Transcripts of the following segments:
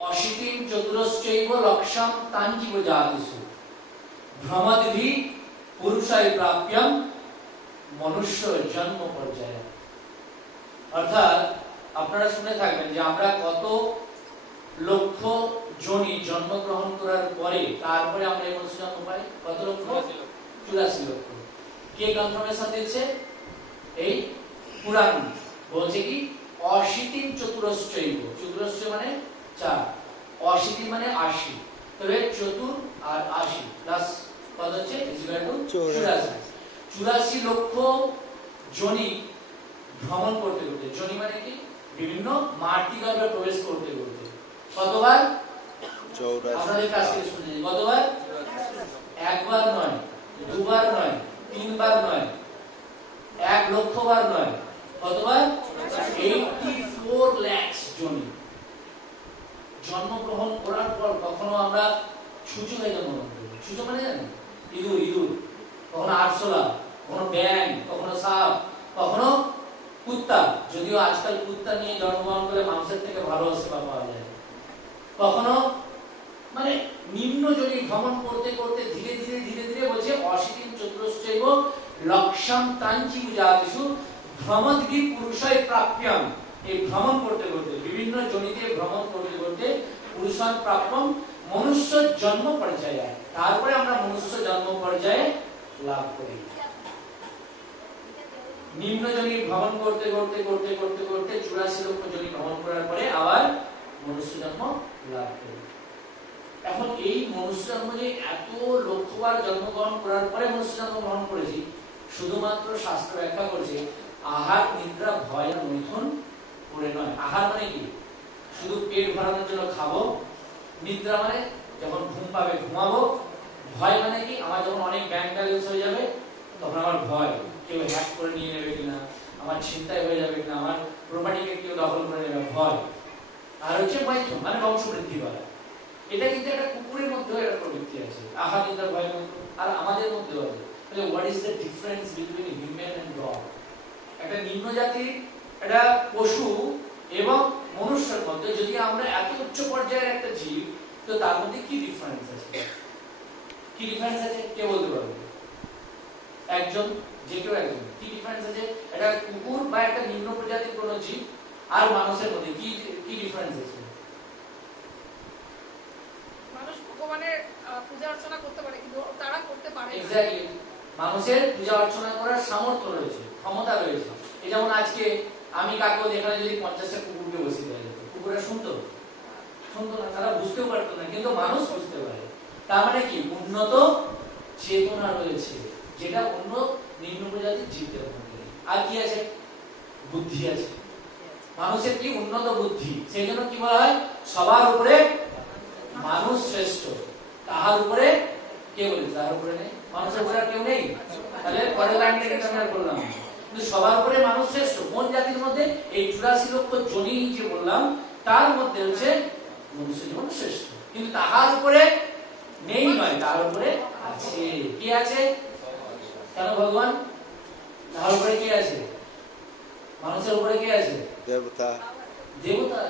অশীতিম চতুরশ্চৈব লক্ষ্যম তাঞ্জিব জাতিষু ভ্রমদ্ভি পুরুষায় প্রাপ্যম মনুষ্য জন্ম পর্যায়ে। অর্থাৎ আপনারা শুনে থাকবেন যে আমরা কত লক্ষ জনি জন্মগ্রহণ করার পরে তারপরে আমরা এই মনুষ্য জন্ম পাই। কত লক্ষ? 84 লক্ষ। কে কনফার্মেশন দিচ্ছে? এই পুরাণ বলছে কি অশীতিম চতুরশ্চৈব, চতুরশ্চ মানে 4, অশীতিম মানে 80, তবে চতুর আর 80 প্লাস কত হচ্ছে? 84 লক্ষ জনি ভ্রমণ করতে করতে, জনি মানে কি বিভিন্ন মাতৃগর্ভে প্রবেশ করতে করতে কতবার? 84। আপনাদের কাছ থেকে শুনে নিন কতবার? একবার নয়, দুবার নয়, তিনবার নয়, 1 লক্ষ বার নয়, কতবার? 84 লাখ জনি জন্মগ্রহণ করার পর কখনো আমরা সূর্য হয়ে জন্মগ্রহণ করি। সূর্য মানে জানেন? ইঁদুর, কখনো আরশোলা, কখনো ব্যাং, কখনো সাপ, কখনো কুত্তা, যদিও আজকাল কুত্তা নিয়ে জন্মগ্রহণ করে মানুষের থেকে ভালো সেবা পাওয়া যায়। কখনো মানে নিম্ন জনি ভ্রমণ করতে করতে ধীরে ধীরে বলছে অশীতিম চতুরশ্চৈব লক্ষ্যম তাঞ্জিব জাতিষু ভ্রমদ্ভি পুরুষায় প্রাপ্যম। এই ভ্রমণ করতে করতে বিভিন্ন জনিতে ভ্রমণ করতে করতে পুরুষায় প্রাপ্যম মনুষ্য জন্ম পর্যায়ে, তারপরে আমরা মনুষ্য জন্ম পর্যায়ে লাভ করি। নিম্ন জনি ভ্রমণ করতে করতে 84 লক্ষ জনি ভ্রমণ করার পরে আবার মনুষ্য জন্ম লাভ করি। এখন এই মনুষ্য জন্ম যে এত লক্ষবার জন্মগ্রহণ করার পরে মনুষ্য জন্ম গ্রহণ করেছি, শুধুমাত্র শাস্ত্র ব্যাখ্যা করছে আহার নিদ্রা ভয় আর মৈথুন করে নয়। আহার মানে কি? শুধু পেট ভরানোর জন্য খাবো। নিদ্রা মানে যখন ঘুম পাবে ঘুমাবো। ভয় মানে কি? আমার যখন অনেক ব্যাংক ব্যালেন্স হয়ে যাবে তখন আমার ভয়, কেউ হ্যাক করে নিয়ে নেবে কিনা, আমার ছিনতাই হয়ে যাবে কিনা, আমার প্রপার্টিকে কেউ দখল করে নেবে, ভয়। আর হচ্ছে মৈথুন মানে বংশ বৃদ্ধি করা। এটা কিন্তু একটা কুকুরের মধ্যে একটা প্রবৃত্তি আছে, আহার নিদ্রা ভয় মৈথুন, আর আমাদের মধ্যেও আছে। তাহলে what is the difference between human and dog? একটা নিম্ন জাতির একটা পশু এবং মনুষ্যের মধ্যে যদি আমরা এত উচ্চ পর্যায়ের একটা জীব, তো তার মধ্যে কি ডিফারেন্স আছে? কি ডিফারেন্স আছে কে বলতে পারবে? একজন, যে কেউ একজন, কি ডিফারেন্স আছে একটা কুকুর বা একটা নিম্ন প্রজাতির কোন জীব আর মানুষের মধ্যে কি ডিফারেন্স আছে? মানুষ ভগবানের পূজা অর্চনা করতে পারে কিন্তু তারা করতে পারে না। এক্স্যাক্টলি, মানুষের পূজা অর্চনা করার সামর্থ্য রয়েছে, ক্ষমতা রয়েছে। এই যেমন আজকে আমি কাকু এখানে যদি 50টা কুকুরকে বসিয়ে দেওয়া যেত, কুকুররা শুনতো না, তারা বুঝতেও পারতো না, কিন্তু মানুষ বুঝতে পারে। তার মানে কি? উন্নত চেতনা রয়েছে, যেটা অন্য নিম্ন প্রজাতির জীবদের মধ্যে নেই। আর কি আছে? বুদ্ধি আছে। মানুষের কি? উন্নত বুদ্ধি। সেই জন্য কি বলা হয়? সবার উপরে মানুষ শ্রেষ্ঠ, তাহার উপরে কে বলেছে? তাহার উপরে নেই, মানুষের উপরে কেউ নেই। তাহলে পরের লাইনটা কি আমরা বললাম? কিন্তু সবার উপরে মানুষ শ্রেষ্ঠ। কোন জাতির মধ্যে? এই 84 লক্ষ জনি যে বললাম তার মধ্যে হচ্ছে মনুষ্য জীবন শ্রেষ্ঠ। কিন্তু তাহার উপরে নেই নয়, তার উপরে আছে। কি আছে? কেন ভগবান? তাহার উপরে কি আছে? মানুষের উপরে কি আছে? দেবতা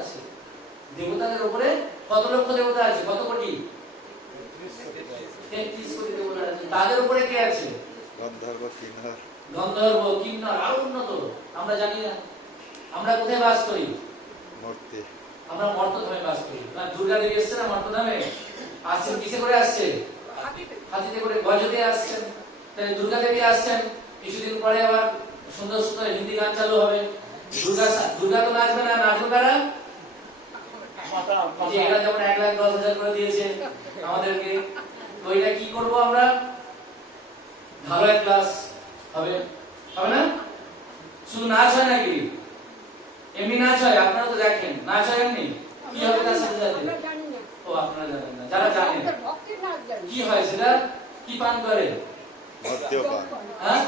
আছে। দেবতাদের উপরে কত লক্ষ দেবতা আছে? কত কোটি? 33 কোটি দেবতা আছে। তাদের উপরে কে আছে? গন্ধর্ব, কিন্নর, আরো উন্নত। আমরা জানি না। আমরা কোথায় বাস করি? মর্তে। আমরা মর্তধামে বাস করি। দুর্গা দেবী এসছে না মর্তধামে? আসছেন কিসে করে? আসছে হাতিতে করে, গজতে আসছেন। তাহলে দুর্গা দেবী আসছেন। কিছুদিন পরে আবার সুন্দর সুন্দর হিন্দি গান চালু হবে। দুর্গা তো নাচবে না, নাচবে কারা? এরা যেমন 1,10,000 করে দিয়েছে আমাদেরকে, তো এটা কি করবো আমরা? ভালো এক ক্লাস হবে না? শুধু নাচ হয় নাকি? এমনি নাচ হয়? আপনারা তো দেখেন নাচ হয় এমনি। কি হবে তার সাথে সাথে? ও আপনারা জানেন না। যারা জানেন কি হয় সেটা কি পান করে? হ্যাঁ,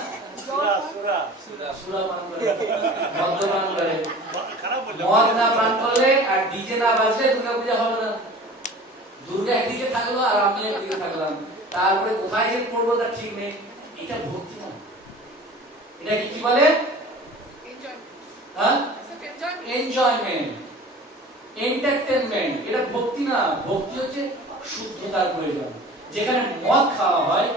সুরা পান করে, মদ্য পান করে। মদ না পান করলে আর ডিজে না বাজলে দুর্গা পূজা হবে না। দুর্গা একদিকে থাকলো আর আমি একদিকে থাকলাম, তারপরে কোথায় যে পড়বো তার ঠিক নেই। এটা ভক্তি না। এটা কি বলে? এনজয়মেন্ট। এন্টারটেনমেন্ট, এটা ভক্তি না। ভক্তি হচ্ছে শুদ্ধতার প্রয়োজন। যেখানে মদ খাওয়া হয়,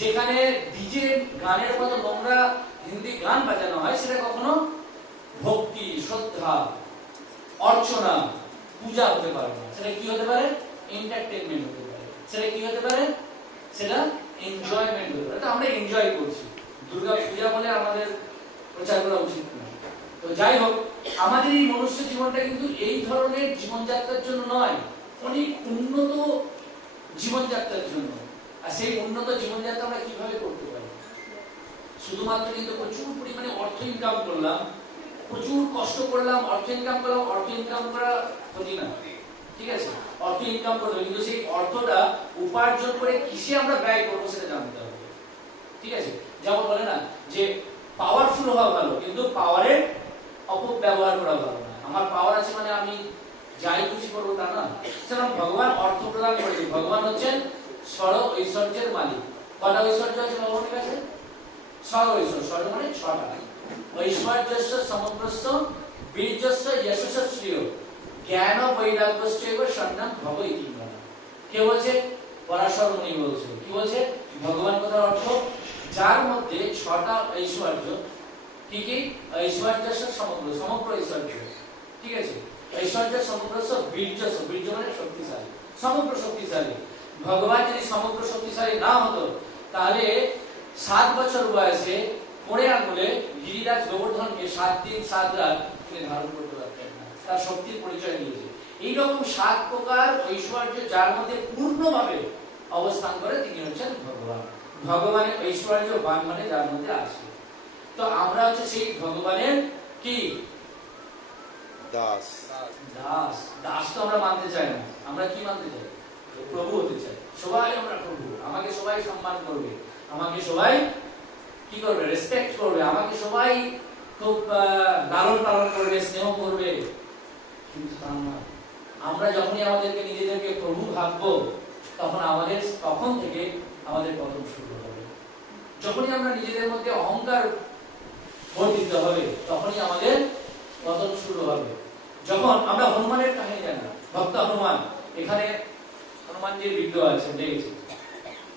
যেখানে ডিজে গানের মতো নোংরা হিন্দি গান বাজানো হয়, সেটা কখনো ভক্তি, শ্রদ্ধা, অর্চনা, পূজা হতে পারে না। সেটা কি হতে পারে? এন্টারটেনমেন্ট হতে পারে। সেটা কি হতে পারে? সেটা এনজয়মেন্ট হতে পারে। আমরা এনজয় করছি, দুর্গা পূজা বলে আমাদের প্রচার করা উচিত না। তো যাই হোক, আমাদের এই মনুষ্য জীবনটা কিন্তু এই ধরনের জীবনযাত্রার জন্য নয়, অনেক উন্নত জীবনযাত্রার জন্য। আর সেই উন্নত জীবনযাত্রা আমরা কিভাবে করতে পারি? শুধুমাত্র কিন্তু প্রচুর পরিমাণে অর্থ ইনকাম করলাম, প্রচুর কষ্ট করলাম, অর্থ ইনকাম করলাম। অর্থ ইনকাম করা ক্ষতি না, ঠিক আছে, অর্থ ইনকাম করতে হবে, কিন্তু সেই অর্থটা উপার্জন করে কিসে আমরা ব্যয় করবো সেটা জানতে হবে, ঠিক আছে। যেমন বলে না যে পাওয়ারফুল হওয়া ভালো, কিন্তু পাওয়ারের অপব্যবহার করা ভালো না। আমার পাওয়ার আছে মানে আমি যাই খুশি করবো তা না। সেরকম ভগবান অর্থ প্রদান করেছে। ভগবান হচ্ছেন স্বর ঐশ্বর্যের মালিক। কটা ঐশ্বর্য আছে ভগবানের কাছে? স্বর ঐশ্বর্য। স্বর মানে ছটা। ঐশ্বর্যস্য সমগ্রস্য বীর্যস্য যশস্য শ্রিয় জ্ঞান বৈরাগ্যস্যৈব শরণং ভব ইতি বলা। কে বলছে? পরাশর মুনি বলছে। কি বলছে? ভগবান কথার অর্থ যার মধ্যে ছটা ঐশ্বর্য, কি কি? ঐশ্বর্যস্য সমগ্র, সমগ্র ঐশ্বর্য, ঠিক আছে। ঐশ্বর্য সমগ্রস্য বীর্যস্য, বীর্য মানে শক্তিশালী, সমগ্র শক্তিশালী। ভগবান যদি সমগ্র শক্তিশালী না হতো, তাহলে 7 বছর বয়সে মোড়ে আঙুলে গিরিরাজ গোবর্ধনকে 7 দিন 7 রাত তিনি ধারণ করতে পারতেন না। তার শক্তির পরিচয় দিয়েছে। এইরকম 7 প্রকার ঐশ্বর্য যার মধ্যে পূর্ণভাবে অবস্থান করে তিনি হচ্ছেন ভগবান। ভগবানের ঐশ্বর্যবান মানে যার মধ্যে আছে। তো আমরা হচ্ছে সেই ভগবানের কি দাস। দাস। দাস তো আমরা মানতে চাই না। আমরা কি মানতে চাই? প্রভু হতে চাই। সবাই আমরা প্রভু, আমাকে সবাই সম্মান করবে, আমাকে সবাই কি করবে? রেসপেক্ট করবে, আমাকে সবাই খুব লালন পালন করবে, স্নেহ করবে। কিন্তু তা না। আমরা যখনই আমাদেরকে নিজেদেরকে প্রভু ভাববো, তখন থেকে আমাদের পতন শুরু হবে। যখনই আমরা নিজেদের মধ্যে অহংকার ভোট দিতে হবে, তখনই আমাদের পতন শুরু হবে। যখন আমরা হনুমানের কাহিনী জানি, ভক্ত হনুমান, এখানে হনুমানজির বিগ্রহ আছে, দেখেছি,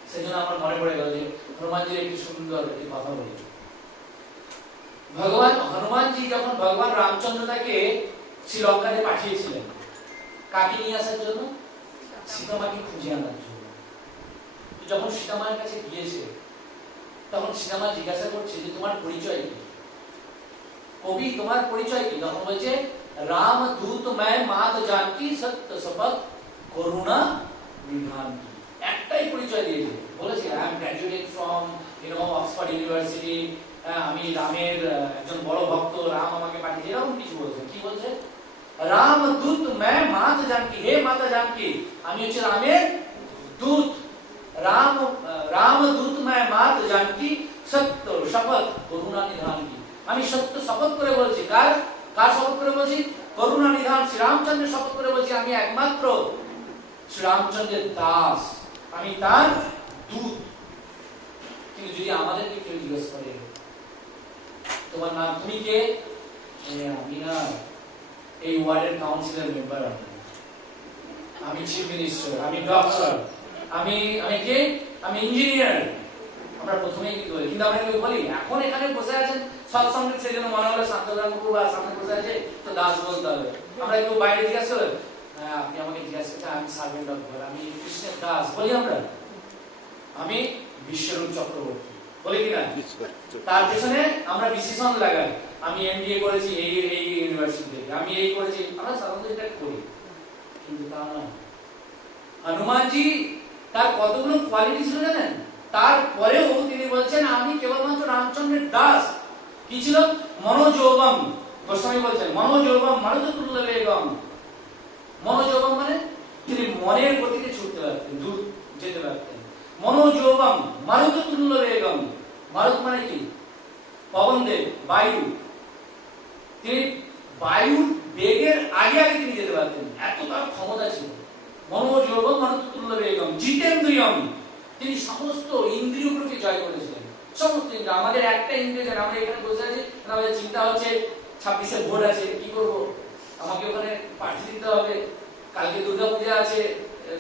সেজন্য আমার মনে পড়ে গেল যে হনুমানজির একটি সুন্দর একটি কথা বলি। ভগবান হনুমানজি যখন ভগবান রামচন্দ্রকে শ্রীলঙ্কাতে পাঠিয়েছিলেন, কাকে নিয়ে আসার জন্য? সীতামাকে খুঁজে আনার জন্য। যখন সীতামার কাছে গিয়েছে, তখন সীতামা জিজ্ঞাসা করছে যে তোমার পরিচয় কি? কবি, তোমার পরিচয় কি? তখন বলছে রাম দূত मैं मात जानकी सत्य शपथ করুণা নিধান কি। একটাই পরিচয় দিয়েছে, বলেছে I am graduated from Oxford university, আমি রামের একজন বড় ভক্ত, রাম আমাকে পাঠিয়েছে, এরকম কিছু বলছে। কি বলছে? রাম দূত मैं मात जानकी, হে মাতা জানকী, আমি হচ্ছে রামের দূত। রাম দূত मैं मात जानकी সত্য শপথ করুণা নিধান কি। আমি সত্য শপথ করে বলছি। কার শপথ করে বলছি? করুণা নিধান শ্রী রামচন্দ্রের শপথ করে বলছি, আমি একমাত্র শ্রী রামচন্দ্রের দাস, আমি তার দূত। কিন্তু যদি আমাদেরকে কেউ জিজ্ঞেস করে তোমার নাম, তুমি কে? আমি না এই ওয়ার্ডের কাউন্সিলর মেম্বার, আমি চিফ মিনিস্টার, আমি ডক্টর, আমি কে? আমি ইঞ্জিনিয়ার। আমরা প্রথমেই কি বলি? কিন্তু আমরা কি বলি? এখন এখানে বসে আছেন সব সামনে, সেই জন্য মনে হলো শান্তদান গুরু বা সামনে বসে আছে তো দাস বলতে হবে। আমরা কেউ বাইরে জিজ্ঞাসা করি, আপনি আমাকে জিজ্ঞাসা করতে, আমি সার্ভেন্ট অফ গড, আমি কৃষ্ণের দাস বলি আমরা। আমি বিশ্বরূপ চক্রবর্তী বলি কিনা? তার পেছনে আমরা বিশেষণ লাগাই, আমি এমবিএ করেছি এই ইউনিভার্সিটি থেকে, আমি এই করেছি, আমরা সাধারণত এটা করি। কিন্তু তা নয়। হনুমানজি তার কতগুলো কোয়ালিটি ছিল জানেন? তারপরেও তিনি বলছেন আমি কেবলমাত্র রামচন্দ্রের দাস। কি ছিল? মনোযোগম। গোস্বামী বলছেন মনোযোগম মারুততুল্য বেগম। মনোযোগম মানে তিনি মনের গতিতে ছুটতে পারতেন, দূর যেতে পারতেন। মনোযোগম মারুততুল্য বেগম। মারুত মানে কি? পবনদেব, বায়ু। তিনি বায়ুর বেগের আগে তিনি যেতে পারতেন, এত তার ক্ষমতা ছিল। মনোযোগম মারুততুল্য বেগম। জিতেন্দ্রিয়ম, তিনি সমস্ত ইন্দ্রিয়গুলোকে জয় করেছিলেন। সমস্ত ইন্দ্রিয়। আমাদের একটা ইন্দ্রিয়, আমরা এখানে বসে আছি, আমাদের চিন্তা হচ্ছে 26-এ ভোট আছে, কি করবো? আমাকে ওখানে পাঠিয়ে দিতে হবে, কালকে দুর্গা পূজা আছে,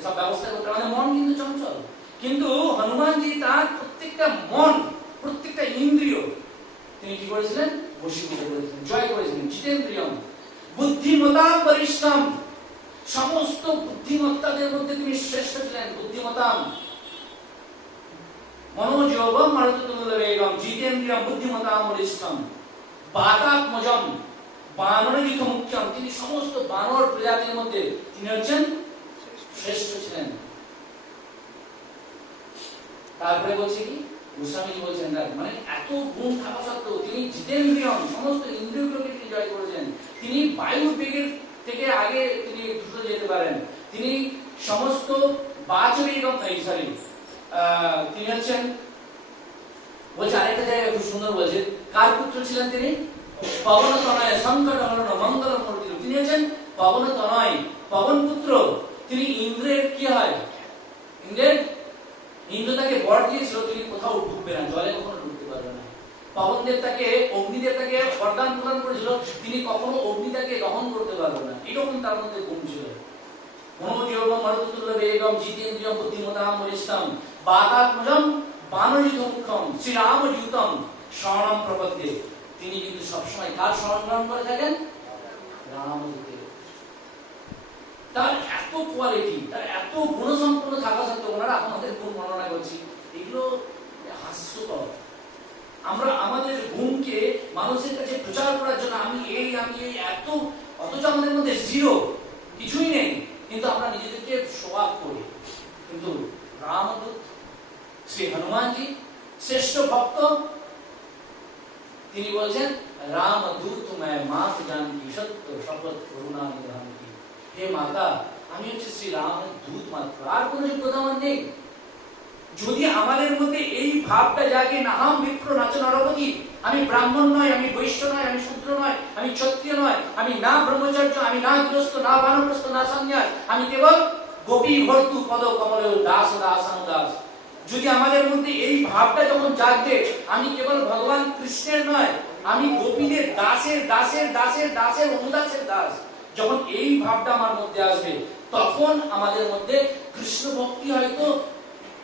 সব ব্যবস্থা করতে হবে। মন কিন্তু চঞ্চল, কিন্তু হনুমানজি তার প্রত্যেকটা মন, প্রত্যেকটা ইন্দ্রিয় তিনি কি করেছিলেন? বশীভূত করেছিলেন, জয় করেছিলেন। জিতেন্দ্রিয়ম বুদ্ধিমতা পরিশ্রম, সমস্ত বুদ্ধিমত্তাদের মধ্যে তিনি শ্রেষ্ঠ ছিলেন। বুদ্ধিমতাম মনোযোগম মারুততুল্যবেগম জিতেন্দ্রিয়ম বুদ্ধিমতাম পরিশ্রম বাতাত্মজম বানরজিত মুখ্যম, তিনি সমস্ত বানর প্রজাতির মধ্যে তিনি হচ্ছেন শ্রেষ্ঠ ছিলেন। তারপরে বলছে কি গোস্বামী বলছেন মানে এত গুণ থাকা সত্ত্বেও তিনি জিতেন্দ্রিয়ম, সমস্ত ইন্দ্রিয়গুলোকে তিনি জয় করেছেন। তিনি বায়ুর বেগের থেকে আগে তিনি দ্রুত যেতে পারেন। তিনি সমস্ত বাচবেগম সরি তিনি হচ্ছেন বলছে আরেকটা জায়গায় খুব সুন্দর বলছে কার পুত্র ছিলেন তিনি? পবন তনয় সংকট হরণ মঙ্গল মূর্তি, তিনি হচ্ছেন পবন তনয়, পবন পুত্র। তিনি ইন্দ্রের কি হয়? ইন্দ্র তাকে বর দিয়েছিল তিনি কোথাও ঢুকবে না, জলে কখনো ঢুকতে পারবে না। পবন দেবতাকে অগ্নিদেবতাকে বরদান প্রদান করেছিল তিনি কখনো অগ্নিটাকে দহন করতে পারবে না, এরকম তার মধ্যে গুণ ছিল। মনোযোগম মারুততুল্যবেগম জিতেন্দ্রিয়ম বুদ্ধিমতাম পরিশ্রম বাতাত্মজম বানরজিত মুখ্যম শ্রীরামযুতম শরণম প্রপদ্যে, তিনি কিন্তু সবসময় কার শরণ গ্রহণ করে থাকেন? রামযুতের। তার এত কোয়ালিটি, তার এত গুণসম্পন্ন থাকা সত্ত্বেও ওনারা আমাদের গুণ বর্ণনা করছি, এগুলো হাস্যকর। আমরা আমাদের গুণকে মানুষের কাছে প্রচার করার জন্য আমি এই এত, অথচ আমাদের মধ্যে জিরো, কিছুই নেই, কিন্তু আমরা নিজেদেরকে শো অফ করি। কিন্তু রামদূত শ্রী হনুমানজি শ্রেষ্ঠ ভক্ত, তিনি বলছেন রামদূত मैं मात जानकी सत्य शपथ करुणा निधान की, হে মাতা আমি হচ্ছে শ্রী রামের দূত মাত্র, আর কোনো যোগ্যতা আমার নেই। যদি আমাদের মধ্যে এই ভাবটা জাগে নাহাম বিপ্র নাচ নরপতি, আমি ব্রাহ্মণ নয়, আমি বৈশ্য নয়, আমি শূদ্র নয়, আমি ক্ষত্রিয় নয়, আমি না ব্রহ্মচর্য, আমি না গৃহস্থ, না বানপ্রস্থ, না সন্ন্যাস, আমি কেবল গোপী ভর্তু পদ কমল দাস দাসানুদাস। যদি আমাদের মধ্যে এই ভাবটা যখন জাগবে, আমি কেবল ভগবান কৃষ্ণের নয়, আমি গোপীদের দাসের দাসের দাসের দাসের অনুদাসের দাস, যখন এই ভাবটা আমার মধ্যে আসবে, তখন আমাদের মধ্যে কৃষ্ণ ভক্তি হয়তো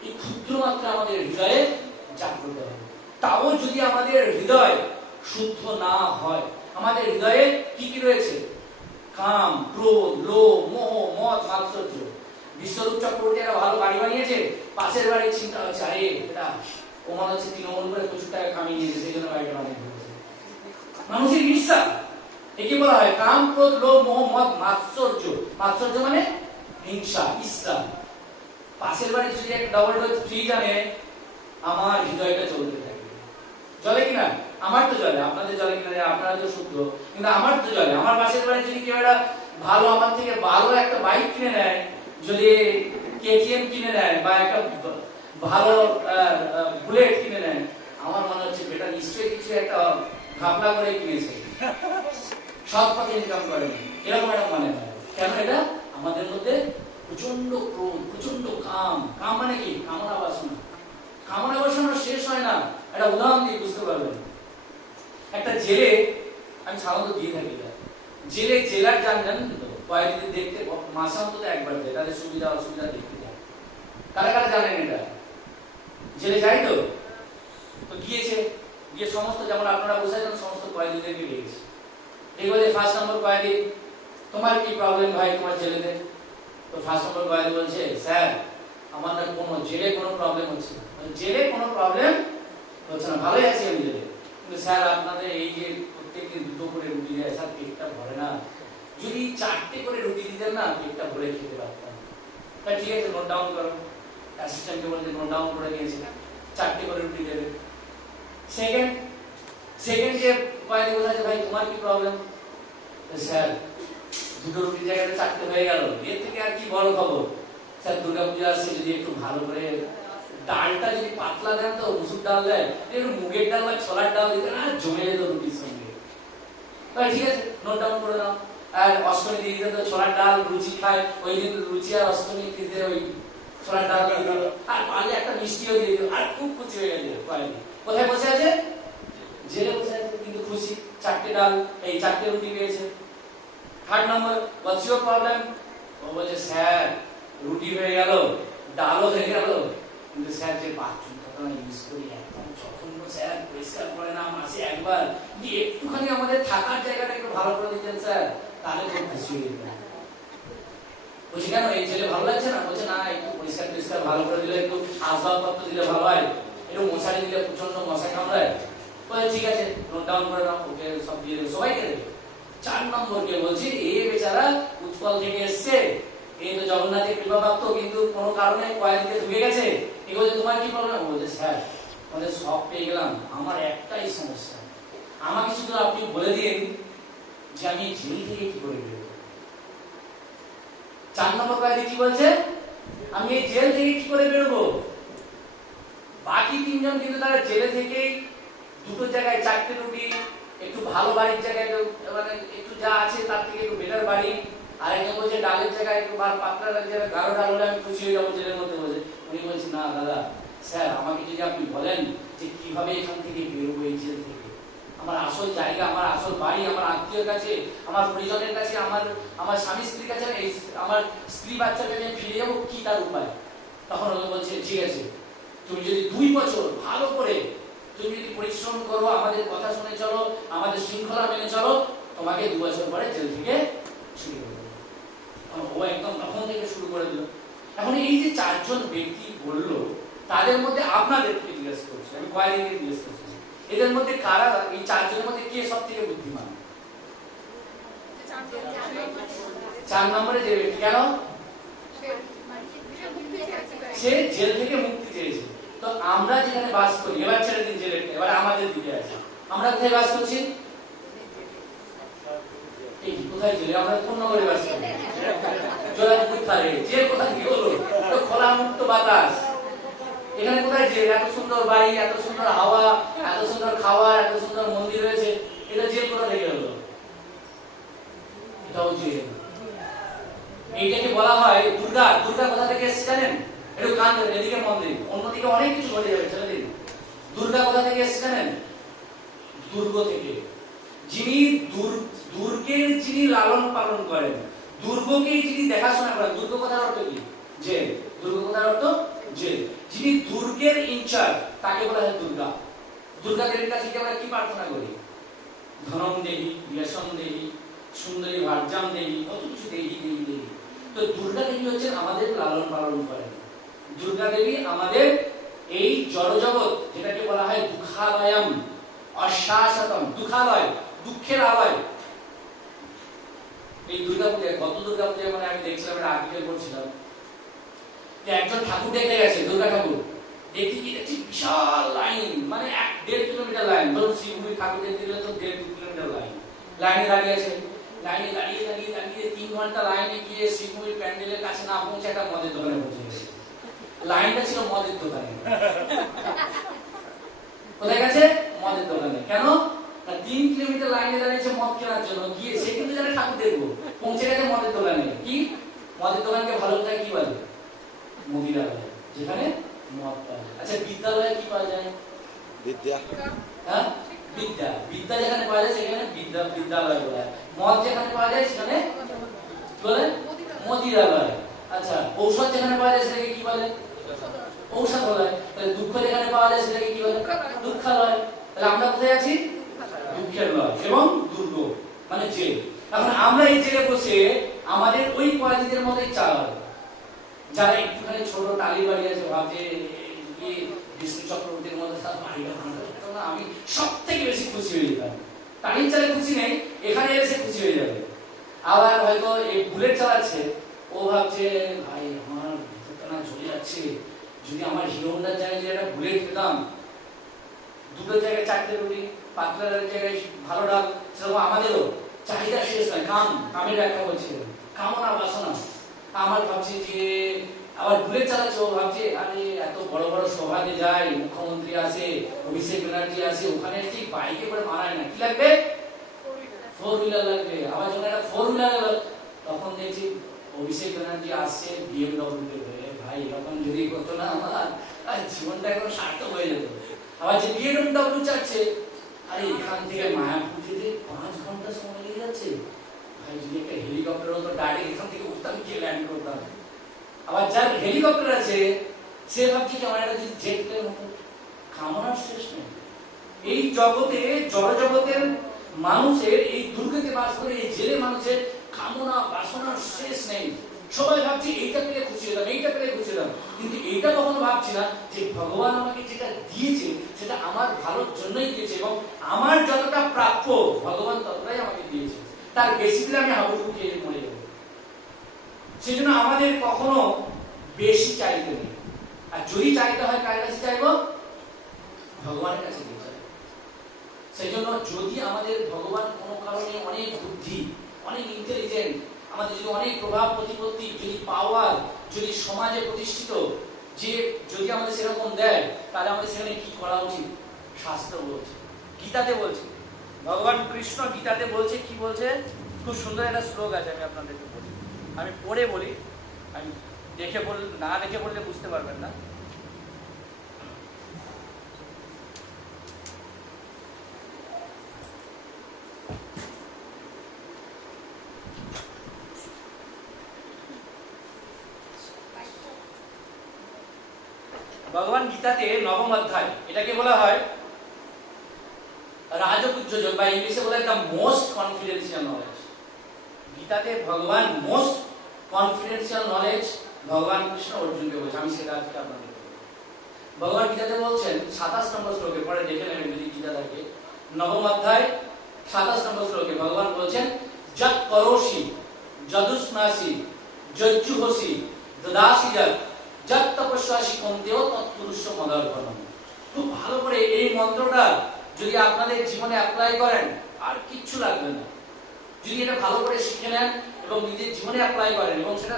এই ক্ষুদ্র মাত্রা আমাদের হৃদয়ে জাগ্রত হবে। তাও যদি আমাদের হৃদয় শুদ্ধ না হয়, আমাদের হৃদয়ে কি কি রয়েছে? কাম, ক্রোধ, লোভ, মোহ, মদ, মাৎসর্য। বিশ্বরূপ চক্রবর্তী একটা ভালো বাড়ি বানিয়েছে, পাশের বাড়ির চিন্তা হচ্ছে আরে এটা ও মনে হচ্ছে তৃণমূল করে প্রচুর টাকা কামিয়ে নিয়েছে, সেই জন্য বাড়িটা বানিয়ে ফেলেছে। মানুষের ঈর্ষা, একে বলা হয় কাম, ক্রোধ, লোভ, মোহ, মদ, মাৎসর্য। মাৎসর্য মানে হিংসা, ঈর্ষা। পাশের বাড়ি যদি একটা ডাবল ডোর ফ্রিজ আনে, আমার হৃদয়টা চলতে থাকে। জলে কিনা? আমার তো জলে, আপনাদের জলে কিনা আপনারা তো শুদ্ধ, কিন্তু আমার তো জলে। আমার পাশের বাড়ি যদি কেউ একটা ভালো, আমার থেকে ভালো একটা বাইক কিনে নেয়, যদি কেটিএম কিনে নেয় বা একটা ভালো বুলেট কিনে নেয়, আমার মনে হচ্ছে বেটা নিশ্চয়ই কিছু একটা ঘাপলা করে কিনেছে, সৎ পথে ইনকাম করে, এরকম একটা মনে হয়। কেন? এটা আমাদের মধ্যে প্রচন্ড ক্রোধ, প্রচন্ড কাম। কাম মানে কি? কামনা বাসনা। কামনা বাসনা শেষ হয় না। একটা উদাহরণ দিয়ে বুঝতে পারবেন। একটা জেলে, আমি সাধারণত দিয়ে থাকি, জেলার জানেন তো, কয়েকদিন দেখতে মাসে অন্তত একবার যায়, তাদের সুবিধা অসুবিধা দেখতে যায়। কারা কারা জানেন এটা? জেলে যায় তো গিয়েছে, গিয়ে সমস্ত, যেমন আপনারা বসে আছেন, সমস্ত কয়েদিদেরকে গিয়েছে। এই বলে ফার্স্ট নম্বর কয়েদি, তোমার কি প্রবলেম ভাই তোমার জেলেদের? তো ফার্স্ট নম্বর কয়েদি বলছে, স্যার আমার না কোনো জেলে কোনো প্রবলেম হচ্ছে না। জেলে কোনো প্রবলেম হচ্ছে না, ভালোই আছি আমি জেলে, কিন্তু স্যার আপনাদের এই যে প্রত্যেকদিন দুটো করে রুটি দেয়, স্যার পেটটা ভরে না, যদি 4টে করে রুটি দিতেন না পেটটা ভরে খেতে পারতাম। ঠিক আছে, নোট ডাউন করো। অ্যাসিস্ট্যান্টকে বলছে নোট ডাউন করে নিয়েছে, 4টে করে রুটি দেবে। সেকেন্ড যে কয়েদি বলছে, ভাই তোমার কি প্রবলেম? স্যার দুটো রুটির জায়গায় 4টে হয়ে গেল, এর থেকে আর কি বড় খবর? স্যার দুর্গাপূজা আসছে, যদি একটু ভালো করে ডালটা যদি পাতলা দেন, তো মুসুর ডাল দেয়, একটু মুগের ডাল বা ছোলার ডাল দিতে না, জমে যেত রুটির সঙ্গে। ঠিক আছে, নোট ডাউন করে দাও। আর অষ্টমী দিয়ে দিতে তো ছোলার ডাল লুচি খায়, ওই দিন লুচি আর অষ্টমী দিতে ওই ছোলার ডাল দিয়ে দিল, আর পারলে একটা মিষ্টিও দিয়ে দিল, আর খুব খুশি হয়ে গেছে। কোথায় বসে আছে? জেলে বসে আছে, কিন্তু খুশি। 4টে ডাল, এই 4টে রুটি পেয়েছে। Third number, what's your problem? ও বলছে স্যার রুটি হয়ে গেল, ডালও হয়ে গেল, কিন্তু স্যার যে বাথরুমটা ইউজ করি একদম জঘন্য স্যার, পরিষ্কার করে না মাসে একবার, যদি একটুখানি আমাদের থাকার জায়গাটা একটু ভালো করে দিতেন স্যার, তাহলে খুব খুশি হয়ে যেতাম। বলছি কেন এই ছেলে ভালো লাগছে না? বলছে না, একটু পরিষ্কার টরিষ্কার ভালো করে দিলে, একটু আসবাবপত্র দিলে ভালো হয়, একটু মশারি দিলে প্রচন্ড মশা কামড়ায়। বলে ঠিক আছে, নোট ডাউন করে নাও, ওকে সব দিয়ে দেবে, সবাইকে দেবে। 4 নম্বরকে বলছি এ বেচারা উৎকল থেকে এসছে, এই তো জগন্নাথের কৃপাপ্রাপ্ত, কিন্তু কোনো কারণে কয়েদিতে ঢুকে গেছে। এ বলছে তোমার কি প্রবলেম? বলছে স্যার আমাদের সব পেয়ে গেলাম, আমার একটাই সমস্যা, আমাকে শুধু আপনি বলে দিন যে আমি জেল থেকে কি করে বেরোবো। 4 নম্বর কয়েদি কি বলছে? আমি এই জেল থেকে কি করে বেরোবো। বাকি 3 জন কিন্তু তারা জেলে থেকেই দুটো জায়গায় 4টে রুটি, একটু ভালো বাড়ির জায়গায়, মানে একটু যা আছে তার থেকে একটু বেটার বাড়ি, আর একজন বলছে ডালের জায়গায় একটু পাতলা জায়গায় গাঢ় ডাল হলে আমি খুশি হয়ে যাবো জেলের মধ্যে বসে। উনি বলছেন না দাদা, স্যার আমাকে যদি আপনি বলেন যে কিভাবে এখান থেকে বেরোবো এই জেল থেকে, আমার আসল জায়গা, আমার আসল বাড়ি, আমার আত্মীয়ের কাছে, আমার পরিজনের কাছে, আমার স্বামী স্ত্রীর কাছে, আমার স্ত্রী বাচ্চার কাছে ফিরে যাবো, কি তার উপায়? তখন ওরা বলছে ঠিক আছে, তুমি যদি 2 বছর ভালো করে তুমি যদি পরিশ্রম করো, আমাদের কথা শুনে চলো, আমাদের শৃঙ্খলা মেনে চলো, তোমাকে 2 বছর পরে জেল থেকে ছুটি করে দেবো। ও একদম তখন থেকে শুরু করে দিল। এখন এই যে 4 জন ব্যক্তি বললো, তাদের মধ্যে আপনাদেরকে জিজ্ঞেস করছি, আমি কয়েকদিনকে জিজ্ঞেস করছি, এদের মধ্যে কারা, এই 4 জনের মধ্যে কে সব থেকে বুদ্ধিমান? 4 নম্বরে যে ব্যক্তি, কেন? সে জেল থেকে মুক্তি চেয়েছে। তো আমরা যেখানে বাস করি, এবার ছেড়ে দিন জেলে, এবার আমাদের দিকে আছে, আমরা কোথায় বাস করছি? এই কোথায় জেলে? আমরা কোন নগরে বাস করি? জোড়াপুর ধারে। জেল কোথায় কি হলো? তো খোলা মুক্ত বাতাস। এখানে কোথায় জেল? এত সুন্দর বাড়ি, এত সুন্দর হাওয়া, এত সুন্দর খাবার, এত সুন্দর মন্দির রয়েছে, এটা জেল কোথা থেকে হলো? এটাও জেল। এইটাকে বলা হয় দুর্গা। দুর্গা কোথা থেকে এসেছে জানেন? একটু কান ধরে এদিকে মন দিন, অন্যদিকে অনেক কিছু ঘটে যাবে, ছেড়ে দিন। দুর্গা কোথা থেকে এসেছে জানেন? দুর্গ থেকে। যিনি দুর্গের যিনি লালন পালন করেন, দুর্গকেই যিনি দেখাশোনা করেন, দুর্গ কথার অর্থ কি? জেল। দুর্গ কথার অর্থ জেল। যিনি দুর্গের ইনচার্জ তাকে বলা হয় দুর্গা। দুর্গা দেবীর কাছে আমরা কি প্রার্থনা করি? ধনম দেবী, ব্যসন দেবী, সুন্দরী ভার্যাম দেবী, কত কিছু দেবী দেবী দেবী। তো দুর্গা দেবী হচ্ছেন আমাদের লালন পালন করেন। দুর্গা দেবী আমাদের এই জড়জগৎ, যেটাকে বলা হয় দুঃখালয়ম, অশ্বাসতম, দুঃখালয়, দুঃখের আলয়। এই দুর্গা পূজা, গত দুর্গা পূজা মানে আমি দেখছিলাম, একটা আর্টিকেল পড়ছিলাম যে একজন ঠাকুর দেখতে গেছে, দুর্গা ঠাকুর দেখতে গিয়ে দেখছি বিশাল লাইন, মানে 1.5 কিলোমিটার লাইন। ধরুন শ্রীভূমি ঠাকুর দেখতে গেলে তো 1.5-2 কিলোমিটার লাইন, লাইনে দাঁড়িয়ে আছে। লাইনে দাঁড়িয়ে দাঁড়িয়ে দাঁড়িয়ে 3 ঘন্টা লাইনে গিয়ে শ্রীভূমির প্যান্ডেলের কাছে না পৌঁছে একটা মদের দোকানে পৌঁছে গেছে। লাইনটা ছিল মদের দোকানে। কোথায় গেছে? মদের দোকানে। কেন? না 3 কিলোমিটার লাইনে দাঁড়িয়েছে মদ কেনার জন্য, গিয়ে সে কিন্তু জানে ঠাকুর দেখবো, পৌঁছে গেছে মদের দোকানে। কি মদের দোকানকে ভালো করে কি বলে? মুদিরালয়, যেখানে মদ পাওয়া যায়। আচ্ছা বিদ্যালয়ে কি পাওয়া যায়? বিদ্যা। হ্যাঁ, বিদ্যা। বিদ্যা যেখানে পাওয়া যায় সেখানে বিদ্যালয় বলা হয়। মদ যেখানে পাওয়া যায় সেখানে বলে মুদিরালয়। আচ্ছা ঔষধ যেখানে পাওয়া যায় সেটাকে কি বলে? ঔষধালয়। তাহলে দুঃখ যেখানে পাওয়া যায় সেটাকে কি বলে? দুঃখালয়। তাহলে আমরা কোথায় আছি? দুঃখের লয় এবং দুর্গ মানে জেল। এখন আমরা এই জেলে বসে আমাদের ওই কয়েদিদের মধ্যেই চাল, যারা একটুখানি ছোট টালি বাড়ি আছে, ভাবছে বিষ্ণু চক্রবর্তীর মধ্যে তার বাড়িটা ভাঙা যেত না, আমি সব থেকে বেশি খুশি হয়ে যেতাম। টালির চালে খুশি নেই, এখানে এসে খুশি হয়ে যাবে। আবার হয়তো এই বুলেট চালাচ্ছে, ও ভাবছে ভাই আমার ভিতরটা না চলে যাচ্ছে, যদি আমার হিরো হোন্ডার জায়গায় যে একটা বুলেট পেতাম, দুটো জায়গায় 4টে রুটি, পাতলার জায়গায় ভালো ডাল, সেরকম আমাদেরও চাহিদা শেষ নয়। কামের ব্যাখ্যা বলছিল, কামনা বাসনা। আমার ভাবছি যে আবার বুলেট চালাচ্ছে, ও ভাবছে আরে এত বড় বড় সভাতে যায়, মুখ্যমন্ত্রী আসে, অভিষেক ব্যানার্জি আসে, ওখানে ঠিক বাইকে করে মানায় না, কি লাগবে? 4 হুইলার লাগবে। আবার যখন একটা 4 হুইলার এলো, তখন দেখছি অভিষেক ব্যানার্জি আসছে BMW তে। ভাই এরকম যদি করতো না আমার জীবনটা এখন সার্থক হয়ে যেত। আবার যে BMW চাচ্ছে, আরে এখান থেকে মায়াপুর যেতে 5 ঘন্টা সময় লেগে যাচ্ছে, ভাই যদি একটা হেলিকপ্টার হতো ডাইরেক্ট এখান থেকে উঠতাম গিয়ে ল্যান্ড করতাম। আবার যার হেলিকপ্টার আছে সে ভাবছে কি আমার একটা যদি জেট প্লেন হতো। কামনার শেষ নেই। এই জগতে জড় জগতের মানুষের এই দুর্গতে বাস করে এই জেলে মানুষের কামনা বাসনার শেষ নেই। সবাই ভাবছি এইটা পেলে খুশি হতাম, এইটা পেলে খুশি হতাম, কিন্তু এইটা কখনো ভাবছি না যে ভগবান আমাকে যেটা দিয়েছে সেটা আমার ভালোর জন্যই দিয়েছে এবং আমার যতটা প্রাপ্য ভগবান ততটাই আমাকে দিয়েছে, তার বেশি দিলে আমি হাবুডুবু খেয়ে মরে যাবো। সেই জন্য আমাদের কখনো বেশি চাইতে নেই। আর যদি চাইতে হয় কার কাছে চাইবো? ভগবানের কাছে দিয়ে চাইবো। সেই জন্য যদি আমাদের ভগবান কোনো কারণে অনেক বুদ্ধি, অনেক ইন্টেলিজেন্ট, আমাদের যদি অনেক প্রভাব প্রতিপত্তি, যদি পাওয়ার, যদি সমাজে প্রতিষ্ঠিত, যে যদি আমাদের সেরকম দেয়, তাহলে আমাদের সেখানে কি করা উচিত? শাস্ত্র বলছে, গীতাতে বলছে, ভগবান কৃষ্ণ গীতাতে বলছে, কি বলছে? খুব সুন্দর একটা শ্লোক আছে, আমি আপনাদেরকে বলি, আমি পড়ে বলি, আমি দেখে বল না দেখে বললে বুঝতে পারবেন না। ভগবান গীতাতে নবম অধ্যায়, এটাকে বলা হয় রাজগুহ্য যোগ, বা ইংলিশে বলা হয় দ্য মোস্ট কনফিডেন্সিয়াল নলেজ। গীতাতে ভগবান মোস্ট কনফিডেন্সিয়াল নলেজ ভগবান কৃষ্ণ অর্জুনকে বলছে। আমি সেটা আজকে আপনাদের ভগবান গীতাতে বলছেন 27 নম্বর শ্লোকে, পরে দেখে নেবেন যদি গীতা থাকে, নবম অধ্যায় 27 নম্বর শ্লোকে ভগবান বলছেন, যৎ করোষি যদুষ্ণাসি যজ্জুহসি দদাসি যৎ যৎ তপস্যাসি কন্তেও তৎপুরুষ মদর্পণম। খুব ভালো করে এই মন্ত্রটা যদি আপনাদের জীবনে অ্যাপ্লাই করেন আর কিচ্ছু লাগবে না। যদি এটা ভালো করে শিখে নেন এবং নিজের জীবনে অ্যাপ্লাই করেন এবং সেটা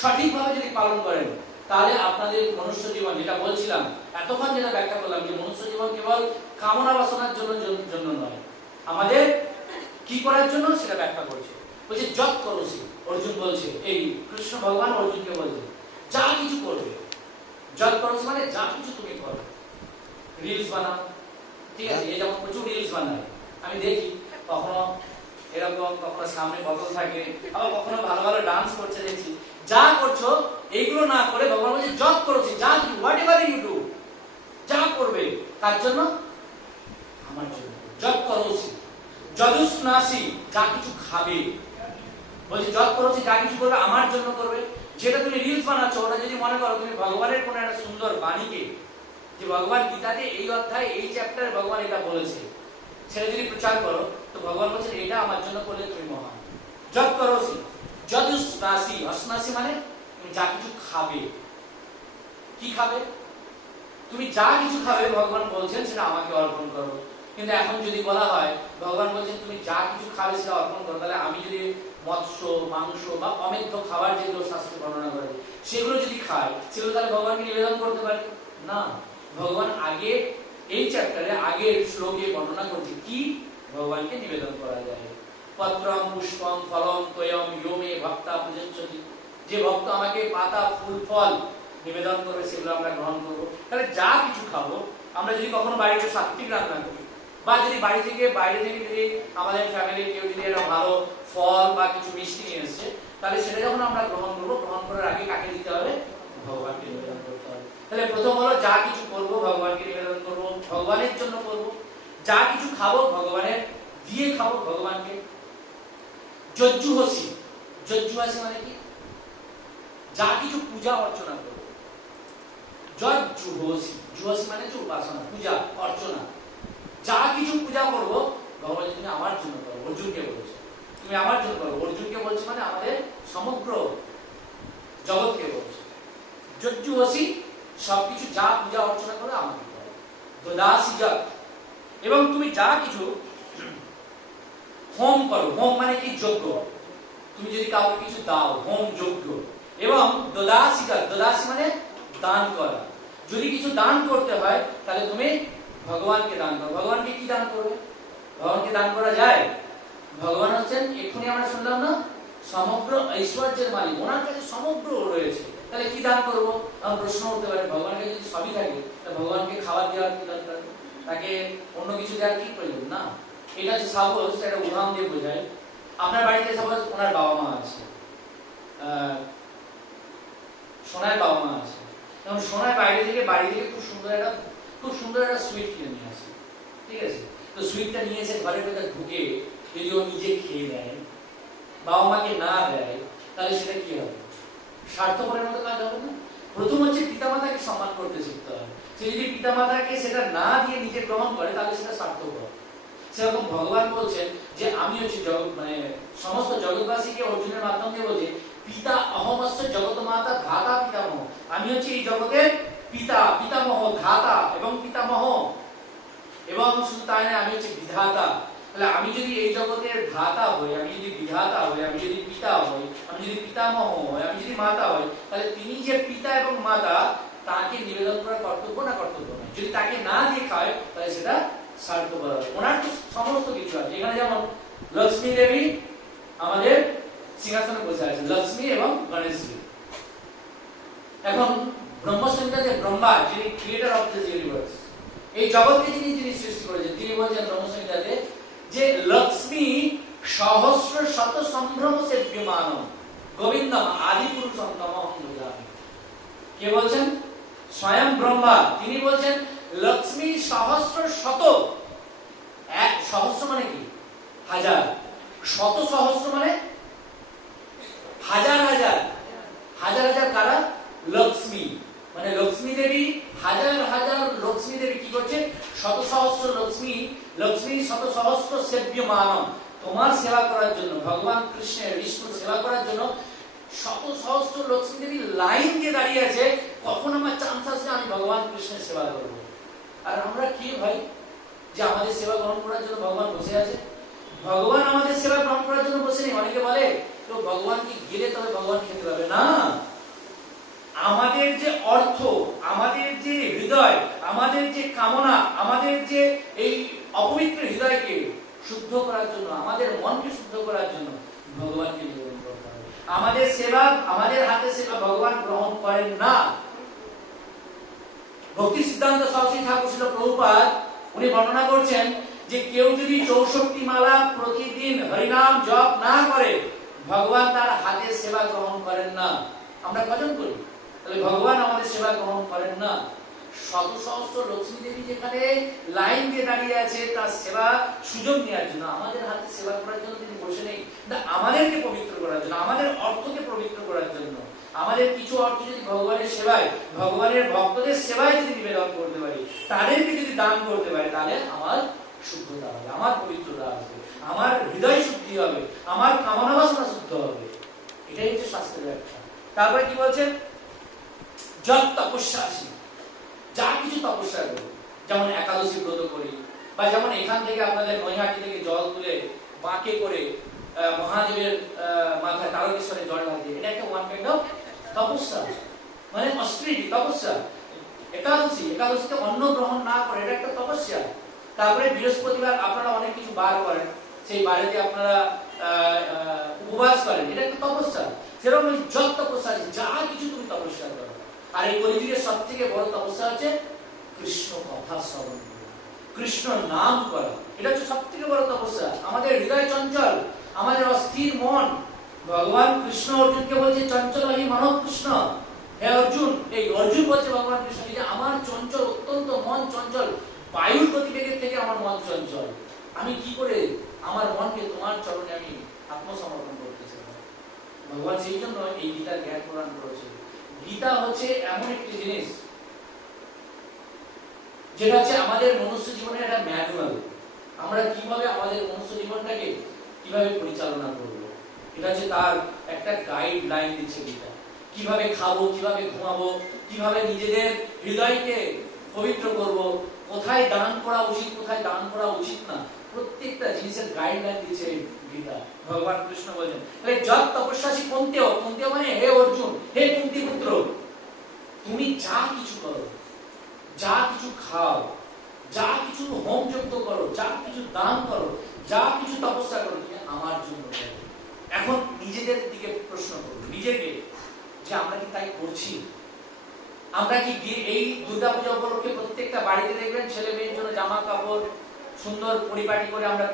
সঠিকভাবে যদি পালন করেন, তাহলে আপনাদের মনুষ্য জীবন, যেটা বলছিলাম এতক্ষণ, যেটা ব্যাখ্যা করলাম, যে মনুষ্য জীবন কেবল কামনা বাসনার জন্য নয়, আমাদের কি করার জন্য সেটা ব্যাখ্যা করছে। বলছে যৎ করোসি, অর্জুন বলছে, এই কৃষ্ণ ভগবান অর্জুনকে বলছে যা কিছু করবে, যৎ করোসি মানে যা কিছু তুমি করো। রিলস বানাও, ঠিক আছে, এই যেমন প্রচুর রিলস বানায়, আমি দেখি কখনো এরকম, কখনো সামনে বোতল থাকে, আবার কখনো ভালো ভালো ডান্স করছে দেখছি। যা করছো এইগুলো না করে ভগবান বলছে যৎ করোসি, যা কিছু, হোয়াট এভার ইউ ডু, যা করবে তার জন্য আমার জন্য। যৎ করোসি যদুষ্ণাসি, যা কিছু খাবে, বলছে যৎ করোসি, যা কিছু করবে আমার জন্য করবে। যেটা তুমি রিলস বানাচ্ছ, ওটা যদি মনে করো তুমি ভগবানের কোনো একটা সুন্দর বাণীকে, যে ভগবান গীতাতে এই অধ্যায় এই চ্যাপ্টারে ভগবান এটা বলেছে, সেটা যদি প্রচার করো, তো ভগবান বলছেন এটা আমার জন্য করলে তুমি মহান। যৎ করোসি যদুষ্ণাসি, অশ্নাসি মানে তুমি যা কিছু খাবে। কি খাবে? তুমি যা কিছু খাবে ভগবান বলছেন সেটা আমাকে অর্পণ করো। কিন্তু এখন যদি বলা হয়, ভগবান বলছেন তুমি যা কিছু খাবে সেটা অর্পণ করো, তাহলে আমি যদি মৎস্য, মাংস বা অমেধ্য খাবার যেগুলো শাস্ত্রে বর্ণনা করে সেগুলো যদি খাই, সেগুলো তাহলে ভগবানকে নিবেদন করতে পারি না। ভগবান আগে এই চ্যাপ্টারে আগের শ্লোকে বর্ণনা করছে কি ভগবানকে নিবেদন করা যায়। পত্রম পুষ্পম ফলম তয়ম ইয়মে ভক্তা পূজঞ্চতি, যে ভক্ত আমাকে পাতা ফুল ফল নিবেদন করবে সেগুলো আমরা গ্রহণ করবো। তাহলে যা কিছু খাবো, আমরা যদি কখনো বাড়িতে সাত্বিক রান্না করি, বা যদি বাড়ি থেকে বাইরে থেকে যদি আমাদের ফ্যামিলির কেউ যদি একটা ভালো ফল বা কিছু মিষ্টি নিয়ে এসছে, তাহলে সেটা যখন আমরা গ্রহণ করবো, গ্রহণ করার আগে কাকে দিতে হবে? ভগবানকে নিবেদন করতে হবে। তাহলে প্রথম হলো যা কিছু করবো ভগবানকে নিবেদন করবো, ভগবানের জন্য করবো। যা কিছু খাবো ভগবানের দিয়ে খাবো, ভগবানকে। যজ্জুহসি, যজ্জুহসি মানে কি? যা কিছু পূজা অর্চনা করবো। যজ্জুহসি, জুহসি মানে যে উপাসনা, পূজা অর্চনা। যা কিছু পূজা করবো ভগবান তুমি আমার জন্য করো। অর্জুনকে বলছে তুমি আমার জন্য করো। অর্জুনকে বলছে মানে আমাদের সমগ্র জগৎকে বলছে। যজ্জুহসি, সবকিছু যা পূজা অর্চনা করে আমাকে করো। দদাসি যৎ, এবং তুমি যা কিছু হোম করো। হোম মানে কি? যজ্ঞ। তুমি যদি কাউকে কিছু দাও, হোম যজ্ঞ। এবং দদাসি যৎ, দদাসি মানে দান করা। যদি কিছু দান করতে হয় তাহলে তুমি ভগবানকে দান করো। ভগবানকে কি দান করবে? ভগবানকে দান করা যায়? ভগবান হচ্ছেন, এক্ষুনি আমরা শুনলাম না, সমগ্র ঐশ্বর্যের মালিক, ওনার কাছে সমগ্র রয়েছে। তাহলে কি দান করবো? আমার প্রশ্ন উঠতে পারে, ভগবানকে যদি সবই থাকে তাহলে ভগবানকে খাবার দেওয়ার কি দরকার? তাকে অন্য কিছু দেওয়ার কি প্রয়োজন? না। এটা হচ্ছে সাপোজ একটা উদাহরণ দিয়ে বোঝায়। আপনার বাড়িতে সাপোজ ওনার বাবা মা আছে, সোনার বাবা মা আছে, এবং সোনার বাইরে থেকে বাড়ি থেকে খুব সুন্দর একটা সুইট কিনে নিয়ে আসে, ঠিক আছে? তো সুইটটা নিয়ে এসে ঘরের ভেতরে ঢুকে যদি ও নিজে খেয়ে দেয়, বাবা মাকে না দেয়, তাহলে সেটা কি হবে? স্বার্থপরের মতো কাজ হবে না? প্রথম হচ্ছে পিতামাতাকে সম্মান করতে শিখতে হবে। সে যদি পিতামাতাকে সেটা না দিয়ে নিজে গ্রহণ করে তাহলে সেটা স্বার্থপর। সেরকম ভগবান বলছেন যে আমি হচ্ছি জগৎ, মানে সমস্ত জগৎবাসীকে অর্জুনের মাধ্যম দিয়ে বলছে পিতা অহমস্য জগৎ মাতা ধাতা পিতামহ, আমি হচ্ছি এই জগতের পিতা, পিতামহ, ধাতা এবং পিতামহ, এবং শুধু তাই না আমি হচ্ছি বিধাতা। তাহলে আমি যদি এই জগতের ধাতা হই, আমি যদি বিধাতা হই, আমি যদি পিতা হই, আমি যদি পিতামহ হই, আমি যদি মাতা হই, তাহলে তিনি যে পিতা এবং মাতা তাকে নিবেদন করা কর্তব্য না কর্তব্য নয়? যদি তাকে না দিয়ে খায় তাহলে সেটা স্বার্থপর হবে। ওনার তো সমস্ত কিছু আছে, এখানে যেমন লক্ষ্মী দেবী আমাদের সিংহাসনে বসে আছেন, লক্ষ্মী এবং গণেশজি। এখন ব্রহ্মসংহিতাতে ব্রহ্মা, যিনি ক্রিয়েটর অফ দিস ইউনিভার্স, এই জগৎকে যিনি সৃষ্টি করেছেন, তিনি বলছেন ব্রহ্মসংহিতাতে যে লক্ষ্মী সহস্র শত সম্ভ্রম সেব্যমান গোবিন্দম আদি পুরুষম তমহং ভজামি। কে বলছেন? স্বয়ং ব্রহ্মা। তিনি বলছেন লক্ষ্মী সহস্র শত, এক সহস্র মানে কি? হাজার, শত সহস্র মানে হাজার হাজার, হাজার হাজার কারা? লক্ষ্মী, মানে লক্ষ্মী দেবী, হাজার হাজার লক্ষ্মী দেবী কি করছে? শত সহস্র লক্ষ্মী, লক্ষ্মী শত সহস্র সেব্যমান, তোমার সেবা করার জন্য, ভগবান কৃষ্ণের বিষ্ণুর সেবা করার জন্য শত সহস্র লক্ষ্মী দেবী লাইন দিয়ে দাঁড়িয়ে আছে, কখন আমার চান্স আসবে আমি ভগবান কৃষ্ণের সেবা করব। আর আমরা কি ভাই যে আমাদের সেবা গ্রহণ করার জন্য ভগবান বসে আছে? ভগবান আমাদের সেবা গ্রহণ করার জন্য বসে নেই। অনেকে বলে তো ভগবান কি গেলে তবে ভগবান খেতে পাবে না। আমাদের যে অর্থ, আমাদের যে হৃদয়, আমাদের যে কামনা, আমাদের যে এই অপবিত্র হৃদয়কে শুদ্ধ করার জন্য, আমাদের মনকে শুদ্ধ করার জন্য ভগবানকে নিবেদন করতে হবে। আমাদের সেবা, আমাদের হাতে সেবা ভগবান গ্রহণ করেন না। ভক্তি সিদ্ধান্ত সরস্বতী ঠাকুর ছিল প্রভুপাদ, উনি বর্ণনা করছেন যে কেউ যদি 64 মালা প্রতিদিন হরিনাম জপ না করে, ভগবান তার হাতে সেবা গ্রহণ করেন না। আমরা কজন করি? তাহলে ভগবান আমাদের সেবা গ্রহণ করেন না। শত সহস্র লক্ষ্মী দেবী যেখানে লাইন দিয়ে দাঁড়িয়ে আছে তার সেবা সুযোগ নেওয়ার জন্য, আমাদের হাতে সেবা করার জন্য তিনি বসে নেই, না আমাদেরকে পবিত্র করার জন্য, আমাদের অর্থকে পবিত্র করার জন্য। আমাদের কিছু অর্থ যদি ভগবানের সেবায়, ভগবানের ভক্তদের সেবায় যদি নিবেদন করতে পারি, তাদেরকে যদি দান করতে পারি, তাহলে আমার শুদ্ধতা হবে, আমার পবিত্রতা আসবে, আমার হৃদয় শুদ্ধি হবে, আমার কামনা বাসনা শুদ্ধ হবে। এটাই হচ্ছে শাস্ত্রের ব্যাখ্যা। তারপরে কি বলছেন? যত তপস্যা আসি, যা কিছু তপস্যা করি, যেমন একাদশী ব্রত করি, বা যেমন এখান থেকে আপনাদের নৈহাটি থেকে জল তুলে বাঁকে করে মহাদেবের মাথায় তারকেশ্বরে জল ঢালতে, এটা একটা ওয়ান কাইন্ড অফ তপস্যা, মানে অস্ট্রিটি তপস্যা। একাদশীতে অন্ন গ্রহণ না করে, এটা একটা তপস্যা। তারপরে বৃহস্পতিবার আপনারা অনেক কিছু বার করেন, সেই বারেতে আপনারা উপবাস করেন, এটা একটা তপস্যা। সেরকম যত তপস্যা আছে, যা কিছু তুমি তপস্যা করো। আর এই কলিযুগের সব থেকে বড় তপস্যা হচ্ছে কৃষ্ণ কথা শ্রবণ করা, কৃষ্ণ নাম করা, এটা হচ্ছে সব থেকে বড় তপস্যা। আমাদের হৃদয় চঞ্চল, আমাদের অস্থির মন, ভগবান কৃষ্ণ অর্জুনকে বলছে চঞ্চল হি মানব কৃষ্ণ। হে অর্জুন, এই অর্জুন বলছে ভগবান কৃষ্ণ যে আমার চঞ্চল, অত্যন্ত মন চঞ্চল, বায়ুর গতিবেগের থেকে আমার মন চঞ্চল, আমি কি করে আমার মনকে তোমার চরণে আমি আত্মসমর্পণ করতেছি। ভগবান সেই জন্য এই গীতার জ্ঞান প্রদান করেছে। গীতা হচ্ছে এমন একটি জিনিস যেটা হচ্ছে আমাদের মনুষ্য জীবনের একটা ম্যানুয়াল। আমরা কিভাবে আমাদের মনুষ্য জীবনটাকে কিভাবে পরিচালনা করব, এটা হচ্ছে তার একটা গাইডলাইন দিচ্ছে গীতা। কিভাবে খাবো, কিভাবে ঘুমাবো, কিভাবে নিজেদের হৃদয়কে পবিত্র করব, কোথায় দান করা উচিত, কোথায় দান করা উচিত না, প্রত্যেকটা জিনিসের গাইডলাইন দিচ্ছে গীতা। ভগবান কৃষ্ণ বলেন তাহলে যত তপস্যাসী কুন্তেও, কুন্তেও মানে হে অর্জুন, হে কুন্তি পুত্র, তুমি যা কিছু করো, যা কিছু খাও, যা কিছু হোম যজ্ঞ করো, যা কিছু দান করো, যা কিছু তপস্যা করো, আমার জন্য করো। এখন নিজেদের দিকে প্রশ্ন করো, নিজেকে, যে আমরা কি তাই করছি? আমরা কি এই দুর্গাপূজা উপলক্ষে প্রত্যেকটা বাড়িতে দেখবেন ছেলে মেয়ের জন্য জামা কাপড় সুন্দর পরিপাটি করে আমরা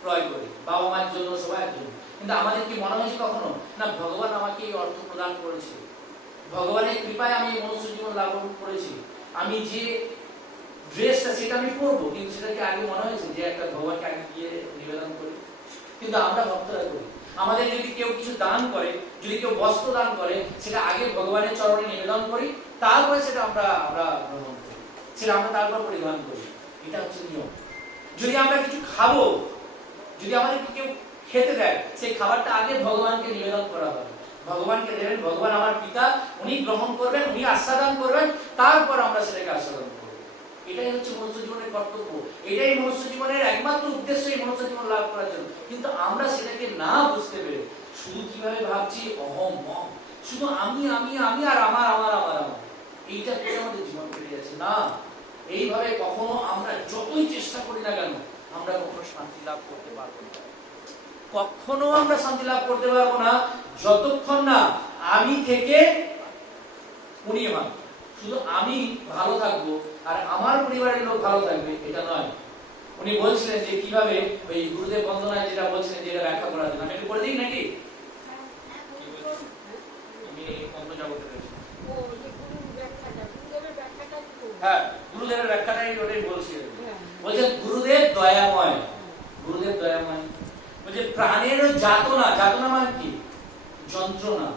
ক্রয় করি, বাবা মায়ের জন্য, সবার জন্য। কিন্তু আমাদের কি মনে হয়েছে কখনো না ভগবান আমাকে এই অর্থ প্রদান করেছে, ভগবানের কৃপায় আমি এই মনুষ্য জীবন লাভ করেছি, আমি যে ড্রেসটা সেটা আমি পরবো, কিন্তু সেটা কি আগে মনে হয়েছে যে একটা ভগবানকে আগে গিয়ে নিবেদন করি? কিন্তু আমরা ভক্তরা করি। আমাদের যদি কেউ কিছু দান করে, যদি কেউ বস্ত্র দান করে, সেটা আগে ভগবানের চরণে নিবেদন করি, তারপরে সেটা আমরা গ্রহণ করি, সেটা আমরা তারপর পরিধান করি। এটা হচ্ছে নিয়ম। যদি আমরা কিছু খাবো, যদি আমাদের কেউ খেতে দেয়, সেই খাবারটা আগে ভগবানকে নিবেদন করা হবে, ভগবানকে দেবেন, ভগবান আমার পিতা, উনি গ্রহণ করবেন, উনি আস্বাদন করবেন, তারপর আমরা সেটাকে আস্বাদন করব। এটাই হচ্ছে মনুষ্য জীবনের কর্তব্য, এটাই মনুষ্য জীবনের একমাত্র উদ্দেশ্য, এই মনুষ্য জীবন লাভ করার জন্য। কিন্তু আমরা সেটাকে না বুঝতে পেরে শুধু কিভাবে ভাবছি অহম মম, শুধু আমি আমি আমি আর আমার আমার আমার আমার, এইটা করে আমাদের জীবন কেটে যাচ্ছে। না, এইভাবে কখনো আমরা যতই চেষ্টা করি না কেন, আমরা কখনো শান্তি লাভ করতে পারবো না। কখনো আমরা শান্তি লাভ করতে পারবো না যতক্ষণ না আমি থেকে উনি হন। শুধু আমি ভালো থাকবো আর আমার পরিবারের লোক ভালো থাকবে এটা নয়। উনি বলছিলেন যে কিভাবে ওই গুরুদেব বন্দনায় যেটা বলছিলেন, যেটা ব্যাখ্যা করার জন্য আমি একটু করে দিই নাকি? আমি অন্য জগতে রয়েছি। হ্যাঁ, গুরুদেবের ব্যাখ্যাটাই ওটাই বলছিলেন। বলছেন গুরুদেব দয়াময়, গুরুদেব দয়াময় বলছে প্রাণেরও যাতনা, যাতনা মানে কি? যন্ত্রণা।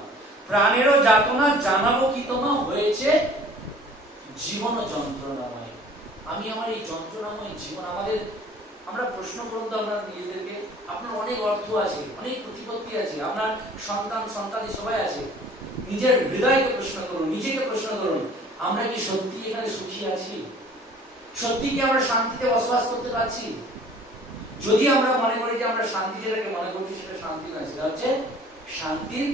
প্রাণেরও যাতনা জানাবো কি তোমা হয়েছে জীবন যন্ত্রণাময়। আমি আমার এই যন্ত্রণাময় জীবন, আমাদের আমরা প্রশ্ন করুন তো আমরা নিজেদেরকে, আপনার অনেক অর্থ আছে, অনেক প্রতিপত্তি আছে, আপনার সন্তান সন্তানি সবাই আছে, নিজের হৃদয়কে প্রশ্ন করুন, নিজেকে প্রশ্ন করুন, আমরা কি সত্যি এখানে সুখী আছি? সত্যি কি আমরা শান্তিতে বসবাস করতে পারছি? যদি আমরা মনে করি যে আমরা শান্তি যেটাকে মনে করছি সেটা শান্তি নয়, সেটা হচ্ছে শান্তির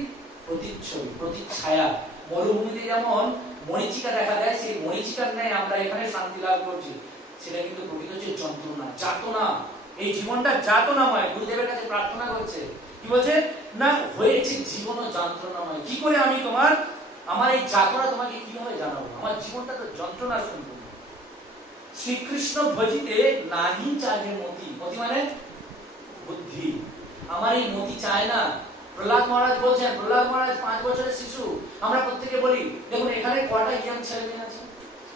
প্রতিচ্ছবি, প্রতিচ্ছায়া। মরুভূমিতে যেমন মরীচিকা দেখা যায়, সেই মরীচিকার ন্যায় আমরা এখানে শান্তি লাভ করছি, সেটা কিন্তু প্রকৃত হচ্ছে যন্ত্রণা, যাতনা। এই জীবনটা যাতনাময়। গুরুদেবের কাছে প্রার্থনা করছে, কি বলছে না হয়েছে জীবন যন্ত্রণাময়। কি করে আমি তোমার আমার এই যাতনা তোমাকে কিভাবে জানাবো? আমার জীবনটা তো যন্ত্রণা সম্পূর্ণ। শ্রীকৃষ্ণ ভজিতে নাহি চাহে মতি, মতি মানে বুদ্ধি। আমার এই মতি চায় না। প্রহ্লাদ মহারাজ বলছেন, প্রহ্লাদ মহারাজ 5 বছরের শিশু। আমরা প্রত্যেকে বলি দেখুন এখানে কটা ইয়াং ছেলে মেয়ে আছে,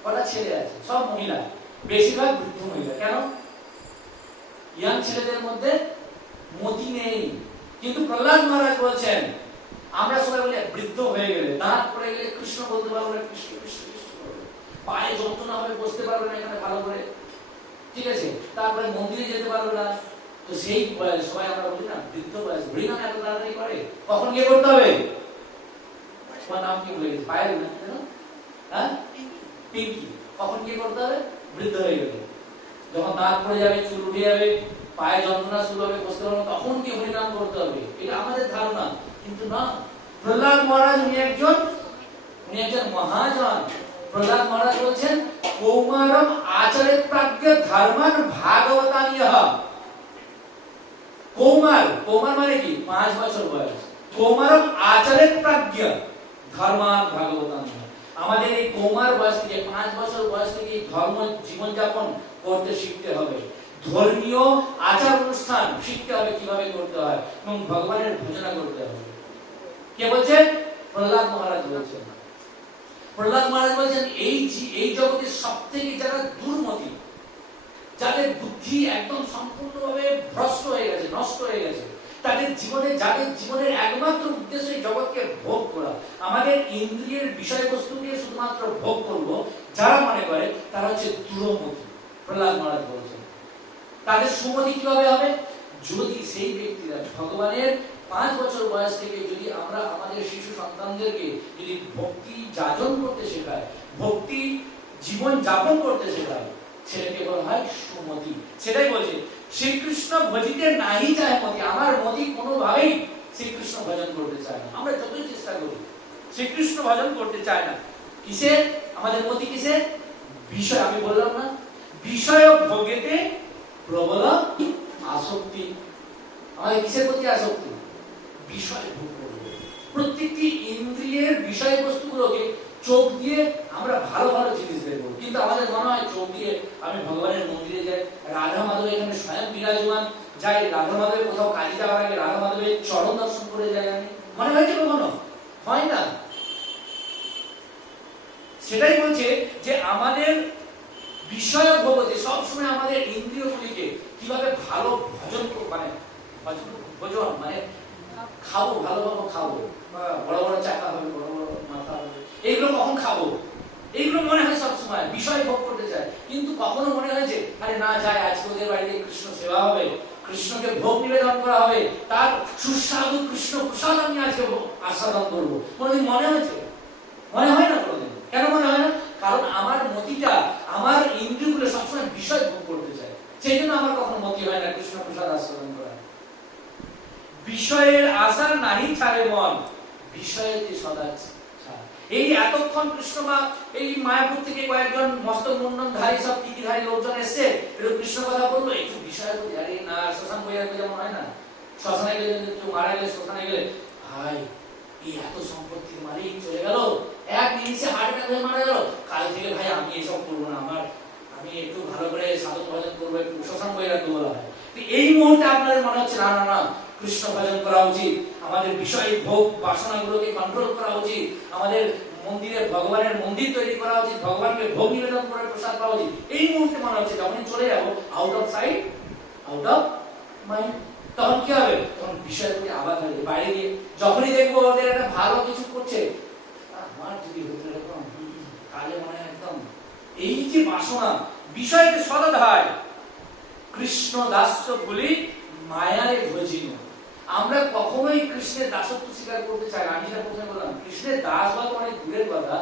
কটা ছেলে আছে, সব মহিলা, বেশিরভাগ বৃদ্ধ মহিলা। কেন? ইয়াং ছেলেদের মধ্যে মতি নেই। কিন্তু প্রহ্লাদ মহারাজ বলছেন আমরা সবাই বলি বৃদ্ধ হয়ে গেলে, দাঁত পড়ে গেলে কৃষ্ণ বলতে পারবো না, কৃষ্ণ কৃষ্ণ কৃষ্ণ বলবো, পায়ে যন্ত্রণা হবে, বসতে পারবে না এখানে ভালো করে, ঠিক আছে, তারপরে মন্দিরে যেতে পারবে না। তো সেই সবাই আমরা বলি না বৃদ্ধ বয়স, বৃদ্ধ এত তাড়াতাড়ি করে, কখন গিয়ে করতে হবে? তোমার নাম কি বলে গেছে? পায়ের না, হ্যাঁ পিঙ্কি। কখন গিয়ে করতে হবে? বৃদ্ধ হয়ে গেলে, যখন দাঁত পড়ে যাবে, চুল উঠে যাবে, পায়ে যন্ত্রণা শুরু হবে, বসতে পারবে, তখন কি হরিনাম করতে হবে। এটা আমাদের ধারণা, কিন্তু না। প্রহ্লাদ মহারাজ উনি একজন মহাজন। প্রহ্লাদ মহারাজ বলছেন কৌমারম আচরে প্রাজ্ঞ ধর্মান ভাগবতানিয়ঃ। কৌমার, কৌমার মানে কি? 5 বছর বয়স। কৌমারম আচরে প্রাজ্ঞ ধর্মান ভাগবতানিয়ঃ। আমাদের এই কৌমার বয়স থেকে 5 বছর বয়স থেকে ধর্ম জীবন যাপন করতে শিখতে হবে, ধর্মীয় আচার অনুষ্ঠান শিখতে হবে কিভাবে করতে হয়, এবং ভগবানের ভজনা করতে হবে। কে বলছেন? প্রহ্লাদ মহারাজ বলছেন। প্রহ্লাদ মহারাজ বলছেন এই জগতের সবথেকে যারা দুর্মতি, যাদের বুদ্ধি একদম সম্পূর্ণভাবে ভ্রষ্ট হয়ে গেছে, নষ্ট হয়ে গেছে, তাদের জীবনে, যাদের জীবনের একমাত্র উদ্দেশ্য এই জগৎকে ভোগ করা, আমাদের ইন্দ্রিয়ের বিষয়বস্তুকে শুধুমাত্র ভোগ করব, যারা মনে করে তারা হচ্ছে দুরমতি। প্রহ্লাদ মহারাজ বলছেন তাদের সুমতি কিভাবে হবে? যদি সেই ব্যক্তিরা ভগবানের 5 বছর বয়স থেকে যদি আমরা আমাদের শিশু সন্তানদেরকে যদি ভক্তি যাজন করতে শেখায়, ভক্তি জীবন যাপন করতে শেখায়, সেটাকে বলা হয় সুমতি। সেটাই বলছে শ্রীকৃষ্ণ ভজিতে নাহি চায় মতি। আমার মতি কোনোভাবেই শ্রীকৃষ্ণ ভজন করতে চায় না। আমরা যতই চেষ্টা করি শ্রীকৃষ্ণ ভজন করতে চায় না। কিসে আমাদের মতি? কিসে? বিষয়। আমি বললাম না বিষয় ভোগেতে প্রবল আসক্তি। আমাদের কিসের প্রতি আসক্তি? বিষয় ভোগ করবে। প্রত্যেকটি ইন্দ্রিয়ের বিষয়বস্তুগুলোকে চোখ দিয়ে আমরা ভালো ভালো জিনিস দেখবো, কিন্তু আমাদের মনে হয় চোখ দিয়ে আমি ভগবানের মন্দিরে যাই, রাধা মাধব এখানে স্বয়ং বিরাজমান, যাই রাধা মাধবের কোথাও কালী যাওয়ার আগে রাধা মাধবের চরণ দর্শন করে যাই আমি? মনে হয়েছে কখনো? হয় না। সেটাই বলছে যে আমাদের বিষয় ভোগতে সবসময় আমাদের ইন্দ্রিয়গুলিকে কিভাবে ভালো ভোজন মানে খাবো, ভালোভাবে খাবো, বড় বড় চাকা হবে, বড় বড় মাথা হবে, এইগুলো কখন খাবো, এইগুলো মনে হয় সবসময় বিষয় ভোগ করতে চায়। কিন্তু কখনো মনে হয় যে আরে না যায়, আজকে ওদের বাড়িতে কৃষ্ণ সেবা হবে, কৃষ্ণকে ভোগ নিবেদন করা হবে, তার সুস্বাদু কৃষ্ণ প্রসাদ আমি আজকে আস্বাদন করবো, কোনোদিন মনে হয়েছে? মনে হয় না কোনোদিন। কেন মনে হয় না? কারণ আমার মতিটা, আমার ইন্দ্রিয়গুলো সবসময় বিষয় ভোগ করতে চায়, সেই জন্য আমার কখনো মতি হয় না কৃষ্ণ প্রসাদ আস্বাদন করা। বিষয়ের আশা নাহি ছাড়ে মন, বিষয়েতে সদা ছাড়। এই এতক্ষণ কৃষ্ণ মা এই মায়াপুর থেকে কয়েকজন মস্তক মুন্ডনধারী সব টিকিধারী লোকজন এসে একটু কৃষ্ণ কথা বললো, একটু বিষয়ের প্রতি। আরে না, শ্মশান বইয়াকে যেমন হয় না, শ্মশানে গেলে কেউ মারা গেলে শ্মশানে গেলে ভাই এই এত সম্পত্তির মালিক চলে গেল, এক নিমিষে হার্ট অ্যাটাক হয়ে মারা গেল, কাল থেকে ভাই আমি এসব করবো না, আমি একটু ভালো করে সাধন ভজন করবো, একটু শ্মশান বইয়াকে বলা হয়। এই মুহূর্তে আপনাদের মনে হচ্ছে না না না, কৃষ্ণ ভজন করা উচিত, আমাদের বিষয় ভোগ বাসনাগুলোকে কন্ট্রোল করা উচিত, আমাদের মন্দিরে ভগবানের মন্দির তৈরি করা উচিত, ভগবানকে ভোগ নিবেদন করে প্রসাদ পাওয়া উচিত। এই মুহূর্তে মনে হচ্ছে যখনই চলে যাবো out of sight out of mind, তখন কি হবে? তখন বিষয়ের প্রতি আবার বাইরে গিয়ে যখনই দেখবো ওদের একটা ভালো কিছু করছে, আমার যদি হতো এরকম, কাজে মনে হয় একদম, এই যে বাসনা বিষয়কে সদাধায় কৃষ্ণ দাস্য বলি মায়ারে ভজিন। আমরা কখনোই কৃষ্ণের দাসত্ব স্বীকার করতে চাই না। আমি যেটা প্রথমে বললাম, কৃষ্ণের দাস হওয়া তো অনেক দূরের কথা,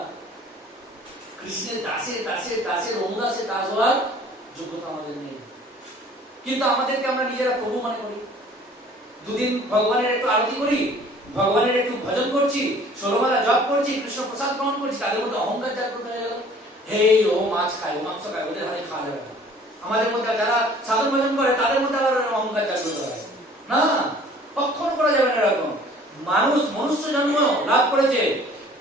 কৃষ্ণের দাসের দাসের দাসের অনুদাসের দাস হওয়ার যোগ্যতা আমাদের নেই। কিন্তু আমাদেরকে আমরা নিজেরা প্রভু মনে করি, দুদিন ভগবানের একটু আরতি করি, ভগবানের একটু ভজন করছি, 16 মালা জপ করছি, কৃষ্ণ প্রসাদ গ্রহণ করছি, তাদের মধ্যে অহংকার জাগ্রত হয়ে গেল। হেই ও মাছ খায়, ও মাংস খায়, ওদের হাতে খাওয়া যাবে না। আমাদের মধ্যে যারা সাধন ভজন করে তাদের মধ্যে আবার অহংকার জাগ্রত হয় না, কখনো করা যাবে না এরকম। মানুষ মনুষ্য জন্ম লাভ করেছে,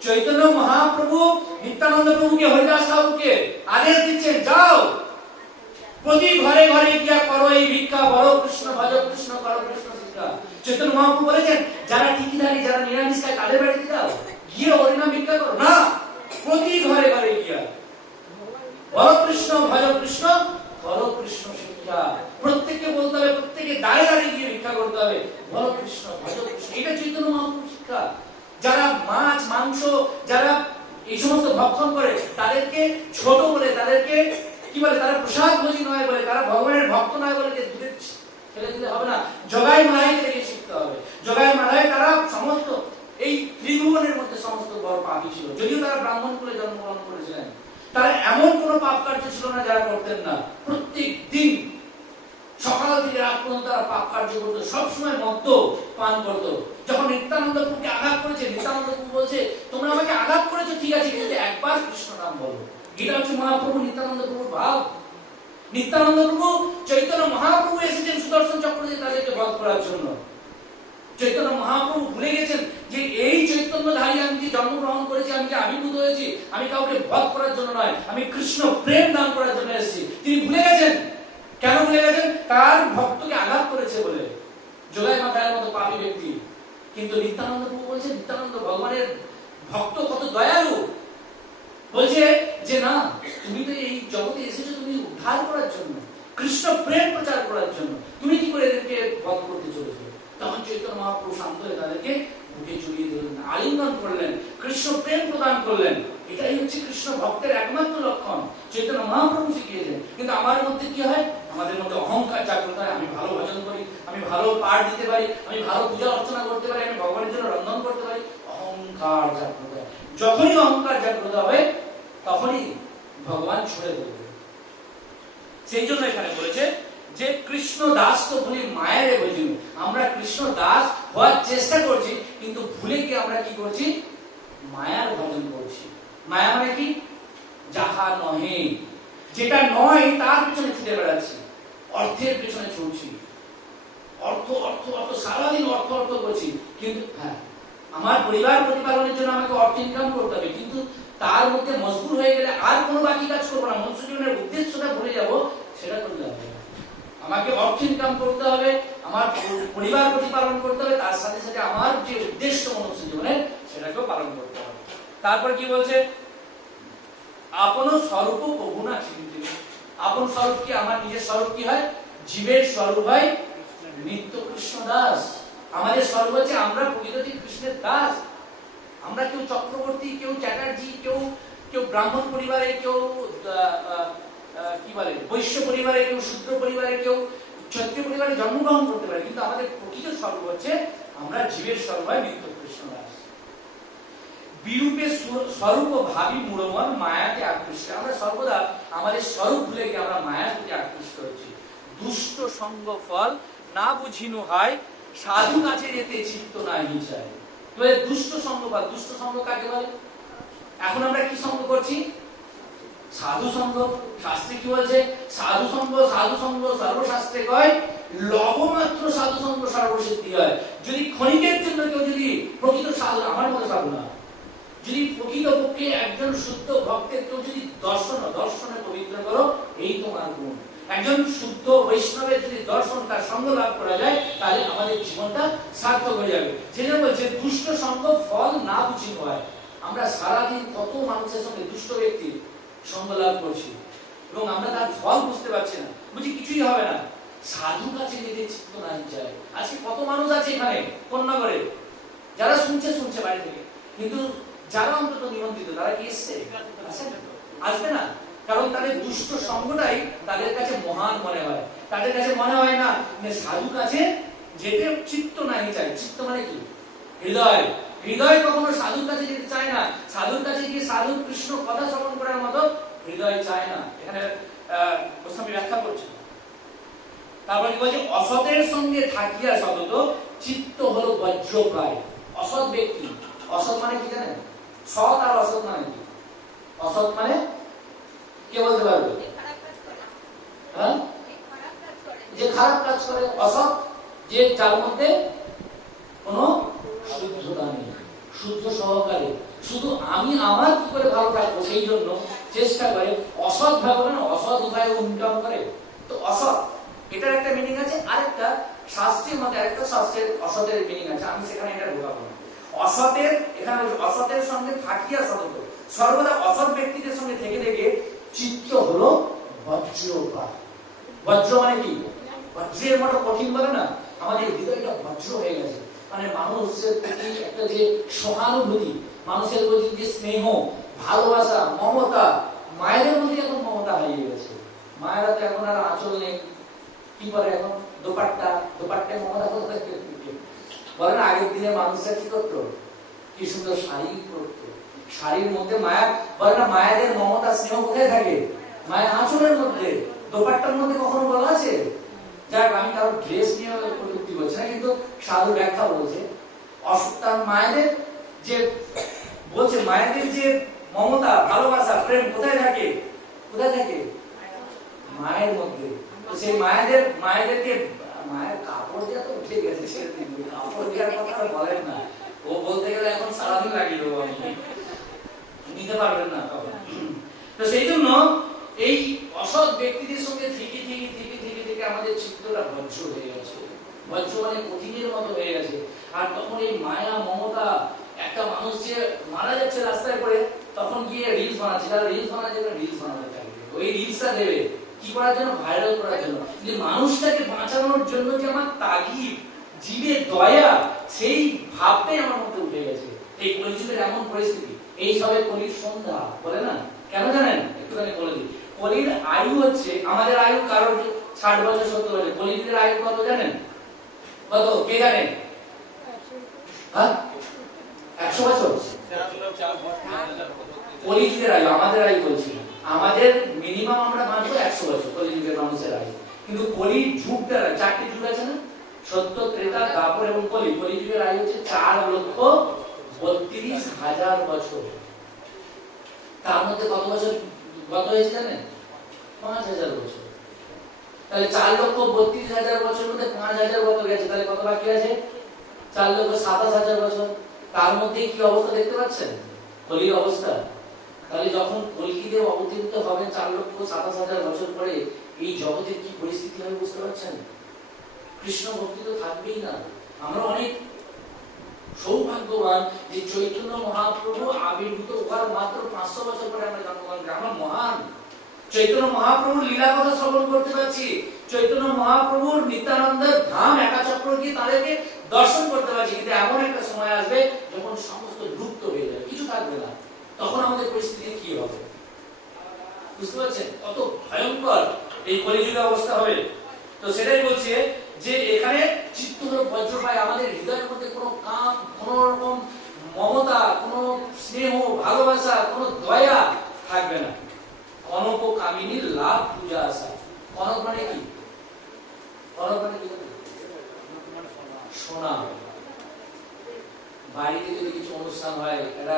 চৈতন্য মহাপ্রভু নিত্যানন্দ প্রভুকে, হরিদাস ঠাকুরকে আদেশ দিচ্ছেন, যাও প্রতি ঘরে ঘরে গিয়া করো এই ভিক্ষা, বড় কৃষ্ণ ভজ কৃষ্ণ করো কৃষ্ণ শিক্ষা। চৈতন্য মহাপ্রভু বলেছেন যারা টিকিধারী, যারা নিরামিষ খায় তাদের বাড়িতে যাও, গিয়ে হরিনাম ভিক্ষা করো না, প্রতি ঘরে ঘরে গিয়া বড় কৃষ্ণ ভজ কৃষ্ণ করো কৃষ্ণ শিক্ষা। প্রত্যেককে বলতে হবে, প্রত্যেকে দাঁড়ে দাঁড়িয়ে গিয়ে ভিক্ষা করতে হবে, বড় কৃষ্ণ ভজ কৃষ্ণ। এটা চৈতন্য মহাপ্রভু শিক্ষা। যারা মাছ মাংস, যারা এই সমস্ত ভক্ষণ করে তাদেরকে ছোট বলে, তাদেরকে কি বলে, তারা প্রসাদ ভোজী নয় বলে, তারা ভগবানের ভক্ত নয় বলে যে দূরে ফেলে দিলে হবে না। জগাই মালাই থেকে শিখতে হবে। জগাই মালাই তারা সমস্ত এই ত্রিভুবনের মধ্যে সমস্ত বড় পাপী ছিল, যদিও তারা ব্রাহ্মণ কুলে জন্মগ্রহণ করেছিলেন। তারা এমন কোন পাপ কার্য ছিল না যারা করতেন না। প্রত্যেক দিন সকাল থেকে রাত পর্যন্ত তারা পাপ কার্য করতো, সবসময় মদ্য পান করতো। যখন নিত্যানন্দ প্রভুকে আঘাত করেছে, নিত্যানন্দ প্রভু বলছে তোমরা আমাকে আঘাত করেছো ঠিক আছে, কিন্তু একবার কৃষ্ণ নাম বলো। এটা হচ্ছে মহাপ্রভু নিত্যানন্দ প্রভুর ভাব। নিত্যানন্দ প্রভু, চৈতন্য মহাপ্রভু এসেছেন সুদর্শন চক্র দিয়ে তাদেরকে বধ করার জন্য। চৈতন্য মহাপ্রভু ভুলে গেছেন যে এই চৈতন্যধারী আমি যে জন্মগ্রহণ করেছি, আমি যে আবির্ভূত হয়েছি, আমি কাউকে বধ করার জন্য নয়, আমি কৃষ্ণ প্রেম দান করার জন্য এসেছি। তিনি ভুলে গেছেন। কেন ভুলে গেছেন? তার ভক্তকে আঘাত করেছে বলে, জগাই মাথায়ের মতো পাপী ব্যক্তি। কিন্তু নিত্যানন্দ প্রভু বলছে, নিত্যানন্দ ভগবানের ভক্ত কত দয়ালু, বলছে যে না, তুমি তো এই জগতে এসেছো তুমি উদ্ধার করার জন্য, কৃষ্ণ প্রেম প্রচার করার জন্য, তুমি কি করে এদেরকে বধ করতে চলেছো? তখন চৈতন্য মহাপ্রভু শান্ত হয়ে তাদেরকে বুকে জড়িয়ে দিলেন, আলিঙ্গন করলেন, কৃষ্ণ প্রেম প্রদান করলেন। এটাই হচ্ছে কৃষ্ণ ভক্তের একমাত্র লক্ষণ, চৈতন্য মহাপ্রভু শিখিয়েছেন। কিন্তু আমার মধ্যে কি হয়? আমাদের মধ্যে অহংকার জাগ্রত হয়। আমি ভালো ভজন করি, আমি ভালো পাঠ দিতে পারি, আমি ভালো পূজা অর্চনা করতে পারি, আমি ভগবানের জন্য রন্ধন করতে পারি, অহংকার জাগ্রত হয়। যখনই অহংকার জাগ্রত হবে তখনই ভগবান ছুড়ে দেবে। সেই জন্য এখানে বলেছে যে কৃষ্ণ দাস তো বলি মায়ের ভজিন। আমরা কৃষ্ণ দাস হওয়ার চেষ্টা করছি, কিন্তু ভুলে গিয়ে আমরা কি করছি? মায়ার ভজন করছি। মায়া মানে কি? যাহা নহে, যেটা নয় তার পিছনে ছুটে বেড়াচ্ছি, অর্থের পিছনে ছুটছি। অর্থ অর্থ অর্থ, সারাদিন অর্থ অর্থ করছি। কিন্তু হ্যাঁ, আমার পরিবার প্রতিপালনের জন্য আমাকে অর্থ ইনকাম করতে হবে, কিন্তু তার মধ্যে মজবুর হয়ে গেলে আর কোনো বাকি কাজ করবো না, মনুষ্য জীবনের উদ্দেশ্যটা ভুলে যাবো, সেটা করলে হবে না। আমাকে অর্থ ইনকাম করতে হবে, আমার পরিবার প্রতিপালন করতে হবে, তার সাথে সাথে আমার যে উদ্দেশ্য মনুষ্য জীবনের সেটাকেও পালন করতে হবে। তারপর কি বলছে, আপন স্বরূপ প্রভু না চিন্তিত। আপন স্বরূপ কি? আমার নিজের স্বরূপ কি হয়? জীবের স্বরূপ হয় নিত্য কৃষ্ণ দাস। আমাদের স্বরূপ হচ্ছে আমরা প্রকৃত কৃষ্ণের দাস। আমরা কেউ চক্রবর্তী, কেউ চ্যাটার্জি, কেউ ব্রাহ্মণ পরিবারে, কেউ কি বলে বৈশ্য পরিবারে, কেউ শূদ্র পরিবারে, কেউ ক্ষত্রিয় পরিবারে জন্মগ্রহণ করতে পারে, কিন্তু আমাদের প্রকৃত স্বরূপ হচ্ছে আমরা জীবের স্বরূপ হয় নিত্য কৃষ্ণ দাস। বিরূপে স্বরূপ ভাবি মূঢ়মন মায়াতে আকৃষ্ট। আমরা সর্বদা আমাদের স্বরূপ ভুলে গিয়ে আমরা মায়ার প্রতি আকৃষ্ট হচ্ছি। দুষ্ট সঙ্গ ফল না বুঝিনু হয়, সাধু কাছে যেতে চিত্ত নাহি চায়। এবারে দুষ্ট সঙ্গ ফল, দুষ্ট সঙ্গ কাকে বলে? এখন আমরা কি সঙ্গ করছি? সাধু সঙ্গ। শাস্ত্রে কি বলছে? সাধু সঙ্গ সর্বশাস্ত্রে কয়, লবমাত্র সাধু সঙ্গ সর্বসিদ্ধি হয়। যদি ক্ষণিকের জন্য কেউ যদি প্রকৃত সাধু, আমার মতো সাধু না, যদি প্রকৃত পক্ষে একজন শুদ্ধ ভক্তের কেউ যদি দর্শনে পবিত্র করো, এই তোমার গুণ। একজন শুদ্ধ বৈষ্ণবের যদি দর্শন, তার সঙ্গ লাভ করা যায়, তাহলে আমাদের জীবনটা সার্থক হয়ে যাবে। যেটা বলছে দুষ্ট সঙ্গ ফল না বুঝিন হয়। আমরা সারাদিন কত মানুষের সঙ্গে, দুষ্ট ব্যক্তির সঙ্গ লাভ করছি এবং আমরা তার ফল বুঝতে পারছি না, বুঝি কিছুই হবে না। সাধু কাছে যেতে চিত্ত নাহি চায়। আজকে কত মানুষ আছে এখানে কন্যাগরে, যারা শুনছে বাড়ি থেকে, কিন্তু যারা অন্তত নিমন্ত্রিত তারা কি এসছে? আসবে না, কারণ তাদের দুষ্ট সঙ্গটাই তাদের কাছে মহান মনে হয়। তাদের কাছে মনে হয় না সাধু কাছে যেতে চিত্ত নাহি চায়। চিত্ত মানে কি? হৃদয়। হৃদয় কখনো সাধুর কাছে যেতে চায় না। সাধুর কাছে গিয়ে সাধু কৃষ্ণ কথা শ্রবণ করার মতো হৃদয় চায় না। এখানে গোস্বামী ব্যাখ্যা করছে। তারপর কি বলছে, অসতের সঙ্গে থাকিয়া সতত চিত্ত হলো বজ্রপ্রায়। অসৎ ব্যক্তি, অসৎ মানে কি জানেন? সৎ আর অসৎ মানে কি? অসৎ মানে কে বলতে পারবে? হ্যাঁ, যে খারাপ কাজ করে। অসৎ যে যার মধ্যে কোনো শুদ্ধতা নেই, শুদ্ধ সহকারে শুধু আমি আমার কি করে ভালো থাকবো সেই জন্য চেষ্টা করে, অসৎ ভাবে না, অসৎ উপায়ে ইনকাম করে। তো অসৎ, এটার একটা মিনিং আছে। আরেকটা শাস্ত্রের মধ্যে আরেকটা শাস্ত্রের অসতের মিনিং আছে, আমি সেখানে এটা ঢোকাবো না। অসতের, এখানে অসতের সঙ্গে থাকিয়া সতত, সর্বদা অসৎ ব্যক্তিদের সঙ্গে থেকে থেকে চিত্ত হলো বজ্রপ্রায়। বজ্র মানে কি? বজ্রের মতো কঠিন বলে না, আমাদের হৃদয়টা বজ্র হয়ে গেছে। মানে মানুষের প্রতি একটা যে সহানুভূতি, মানুষের প্রতি যে স্নেহ, ভালোবাসা, মমতা, মায়েদের মধ্যে এখন মমতা হারিয়ে গেছে। মায়েরা তো এখন আর আঁচল নেই, কি করে এখন? দোপাট্টায় মমতা কোথায় বলে না? আগের দিনে মানুষরা কি করতো? কি সুন্দর শাড়ি পরতো, শাড়ির মধ্যে মায়া, বলে না মায়েদের মমতা স্নেহ কোথায় থাকে? মায়ের আঁচলের মধ্যে। দোপাট্টার মধ্যে কখনো বলা আছে? যাক, আমি কারো ড্রেস নিয়ে প্রযুক্তি করছি না, কিন্তু সাধু ব্যাখ্যা বলছে তার মায়েদের যে বলছে, মায়েদের যে মমতা, ভালোবাসা, প্রেম কোথায় থাকে? কোথায় থাকে? মায়ের মধ্যে। তো সেই মায়েদেরকে মায়ের কাপড় দেওয়া তো উঠে গেছে, কাপড় দেওয়ার কথা বলেন না। ও বলতে গেলে এখন সারাদিন লাগিয়ে দেবো, আমি নিতে পারবেন না তখন। তো সেই জন্য এই অসৎ ব্যক্তিদের সঙ্গে থেকে থেকে থেকে থেকে থেকে আমাদের চিত্তটা বজ্র হয়ে গেছে। বজ্র মানে কঠিনের মতো হয়ে গেছে। আর তখন এই মায়া মমতা, একটা মানুষ যে মারা যাচ্ছে রাস্তায় পড়ে, তখন গিয়ে রিলস বানাচ্ছে, তারা রিলস বানাচ্ছে, রিলস বানাতে থাকবে। ওই রিলসটা দেবে কি করার জন্য? ভাইরাল করার জন্য। কিন্তু মানুষটাকে বাঁচানোর জন্য যে আমার তাগিদ, জীবের দয়া, সেই ভাবটাই আমার মধ্যে উঠে গেছে। এই কলিযুগের এমন পরিস্থিতি, এই সবে কলির সন্ধ্যা বলে না, কেন জানেন? একটুখানি বলে দিই। কলির আয়ু হচ্ছে, আমাদের আয়ু কারোর 60 বছর 70 বছর, কলিযুগের আয়ু কত জানেন? কত? কে জানেন? হ্যাঁ, 100 বছর। কলিযুগের আয়ু, আমাদের আয়ু বলছি, আমাদের মিনিমাম আমরা বাঁচবো 100 বছর, কলিযুগের মানুষের আয়ু। কিন্তু কলির যুগটা, 4টি যুগ আছে না, সত্য, ত্রেতা, দ্বাপর এবং কলি। কলিযুগের আয়ু হচ্ছে 4,32,000 বছর। তার মধ্যে কত বছর গত হয়েছে জানেন? 5,000 বছর। তাহলে 4,32,000 বছরের মধ্যে 5,000 গত গেছে, তাহলে কত বাকি আছে? 4,27,000 বছর। তার মধ্যে কি অবস্থা দেখতে পাচ্ছেন? কলির অবস্থা। তাহলে যখন কলকিদেব অবতীর্ণ হবেন 4,27,000 বছর পরে, এই জগতের কি পরিস্থিতি হবে বুঝতে পারছেন? কৃষ্ণ ভক্তি তো থাকবেই না। আমরা অনেক সৌভাগ্যবান যে চৈতন্য মহাপ্রভু আবির্ভূত হওয়ার মাত্র 500 বছর পরে আমরা জন্মগ্রহণ করি। আমরা মহান। চৈতন্য মহাপ্রভুর লীলা কথা শ্রবণ করতে পারছি, চৈতন্য মহাপ্রভুর নিত্যানন্দের ধাম একাচক্র গিয়ে তাদেরকে দর্শন করতে পারছি। কিন্তু এমন একটা সময় আসবে যখন সমস্ত লুপ্ত হয়ে যাবে, কিছু থাকবে না। তখন আমাদের পরিস্থিতি কি হবে বুঝতে পারছেন? কত ভয়ঙ্কর এই কলিযুগের অবস্থা হবে। তো সেটাই বলছে যে এখানে চিত্ত হলো বজ্রপায়, আমাদের হৃদয়ের মধ্যে কোনো কাম, কোনো রকম মমতা, কোনো স্নেহ, ভালোবাসা, কোনো দয়া থাকবে না। কনক কামিনীর লাভ পূজা আসা। কনক মানে কি? কনক মানে কি? সোনা। বাড়িতে যদি কিছু অনুষ্ঠান হয়, এটা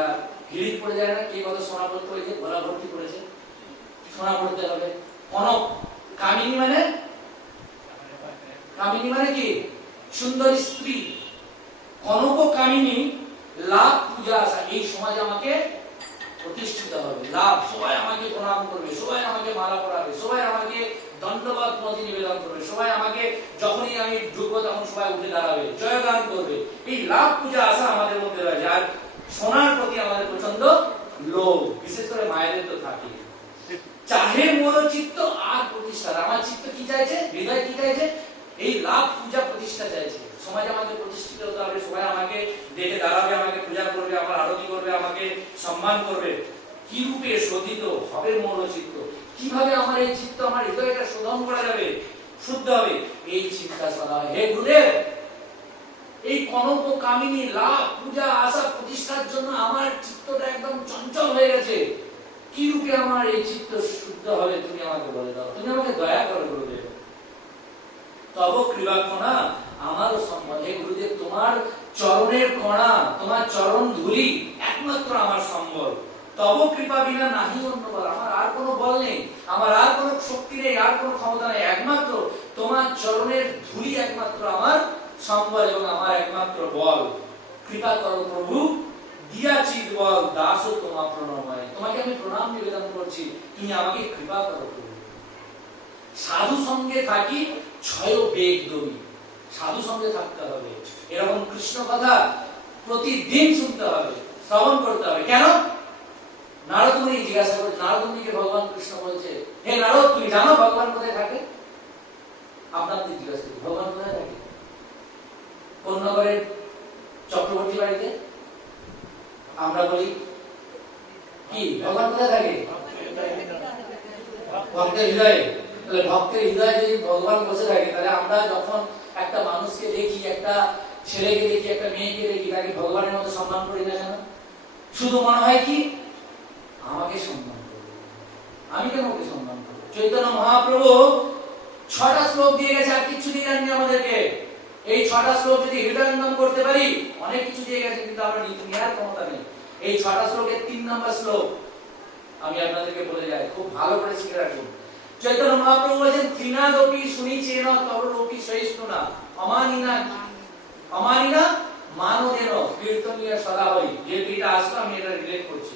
হিড়িক পড়ে যায় না? কে কত সোনা পড়তে হয়েছে, গলা ভর্তি করেছে, সোনা পড়তে হবে। কনক কামিনী মানে, কামিনী মানে কি? সুন্দরী স্ত্রী। কনক কামিনী লাভ পূজা আসা। এই সমাজে আমাকে প্রতিষ্ঠিত হবে, লাভ, সবাই আমাকে প্রণাম করবে, সবাই আমাকে মালা পরাবে, সবাই আমাকে দণ্ডবাদ প্রতি নিবেদন করবে, সবাই আমাকে যখনই আমি ঢুকবো তখন সবাই উঠে দাঁড়াবে, জয়গান করবে। এই লাভ পূজা আসা আমাদের মধ্যে রয়েছে। আর সোনার প্রতি আমাদের প্রচন্ড লোভ, বিশেষ করে মায়েদের তো থাকে। চাহে মোর চিত্ত আর প্রতিষ্ঠা। আমার চিত্ত কি চাইছে, হৃদয় কি চাইছে? এই লাভ পূজা প্রতিষ্ঠা চাইছে। সমাজে আমাকে প্রতিষ্ঠিত হতে হবে, সবাই আমাকে দেখে দাঁড়াবে, আমাকে পূজা করবে, আমার আরতি করবে, আমাকে সম্মান করবে। কি রূপে শোধিত হবে মোর চিত্ত? কিভাবে আমার এই চিত্ত, আমার হৃদয়টা শোধন করা যাবে, শুদ্ধ হবে? এই চিন্তা সদা। হে গুরুদেব, এই কনক কামিনী লাভ পূজা আশা প্রতিষ্ঠার জন্য আমার চিত্তটা একদম চঞ্চল হয়ে গেছে। কি রূপে আমার এই চিত্ত শুদ্ধ হবে তুমি আমাকে বলে দাও, তুমি আমাকে দয়া করে গুরুদেব। তব কৃপা কণা আমার সম্বল। হে গুরুদেব, তোমার চরণের কণা, তোমার চরণ ধুলি একমাত্র আমার সম্বল। তব কৃপা বিনা নাহি অন্য বল। আমার আর কোনো বল নেই, আমার আর কোনো শক্তি নেই, আর কোনো ক্ষমতা নেই। একমাত্র তোমার চরণের ধুলি একমাত্র আমার সম্বল এবং আমার একমাত্র বল। কৃপা করো প্রভু, দিয়াছি বল, দাসও তোমার প্রণাময়। তোমাকে আমি প্রণাম নিবেদন করছি, তুমি আমাকে কৃপা করো প্রভু। সাধু সঙ্গে থাকি ছয় বেগ দই। সাধু সঙ্গে থাকতে হবে, এরকম কৃষ্ণ কথা প্রতিদিন শুনতে হবে, শ্রবণ করতে হবে। কেন? নারদ মুনি জিজ্ঞাসা করে, নারদ মুনিকে ভগবান কৃষ্ণ বলছে, হে নারদ, তুমি জানো ভগবান কোথায় থাকে? আপনাদের জিজ্ঞাসা করি, ভগবান কোথায় থাকে? কোন নগরের চক্রবর্তী বাড়িতে? আমরা বলি কি, ভগবান কোথায় থাকে? ভক্তের হৃদয়ে। তাহলে ভক্তের হৃদয়ে যদি ভগবান বসে থাকে, তাহলে আমরা যখন একটা মানুষকে দেখি, একটা ছেলেকে দেখি, একটা মেয়েকে দেখি, তাকে ভগবানের মতো সম্মান করি না কেন? শুধু মনে হয় কি, আমাকে সম্মান করবে, আমি কেন ওকে সম্মান করবো? চৈতন্য মহাপ্রভু 6টা শ্লোক দিয়ে গেছে, আর কিছু দিয়ে যাননি আমাদেরকে। এই 6টা শ্লোক যদি হৃদয়ঙ্গম করতে পারি, অনেক কিছু দিয়ে গেছে, কিন্তু আমরা নেওয়ার ক্ষমতা নেই। এই 6টা শ্লোকের 3 নম্বর শ্লোক আমি আপনাদেরকে বলে যাই, খুব ভালো করে শিখে রাখুন। চৈতন্য মহাপ্রভু বলেছেন, ত্রিনাদপি শুনিছেন তরলোপি সহিষ্ণুনা অমানিনা অমানিনা মানদেন কীর্তনীয় সদা হই। যেহেতু এটা আসলো, আমি এটা রিলেট করছি।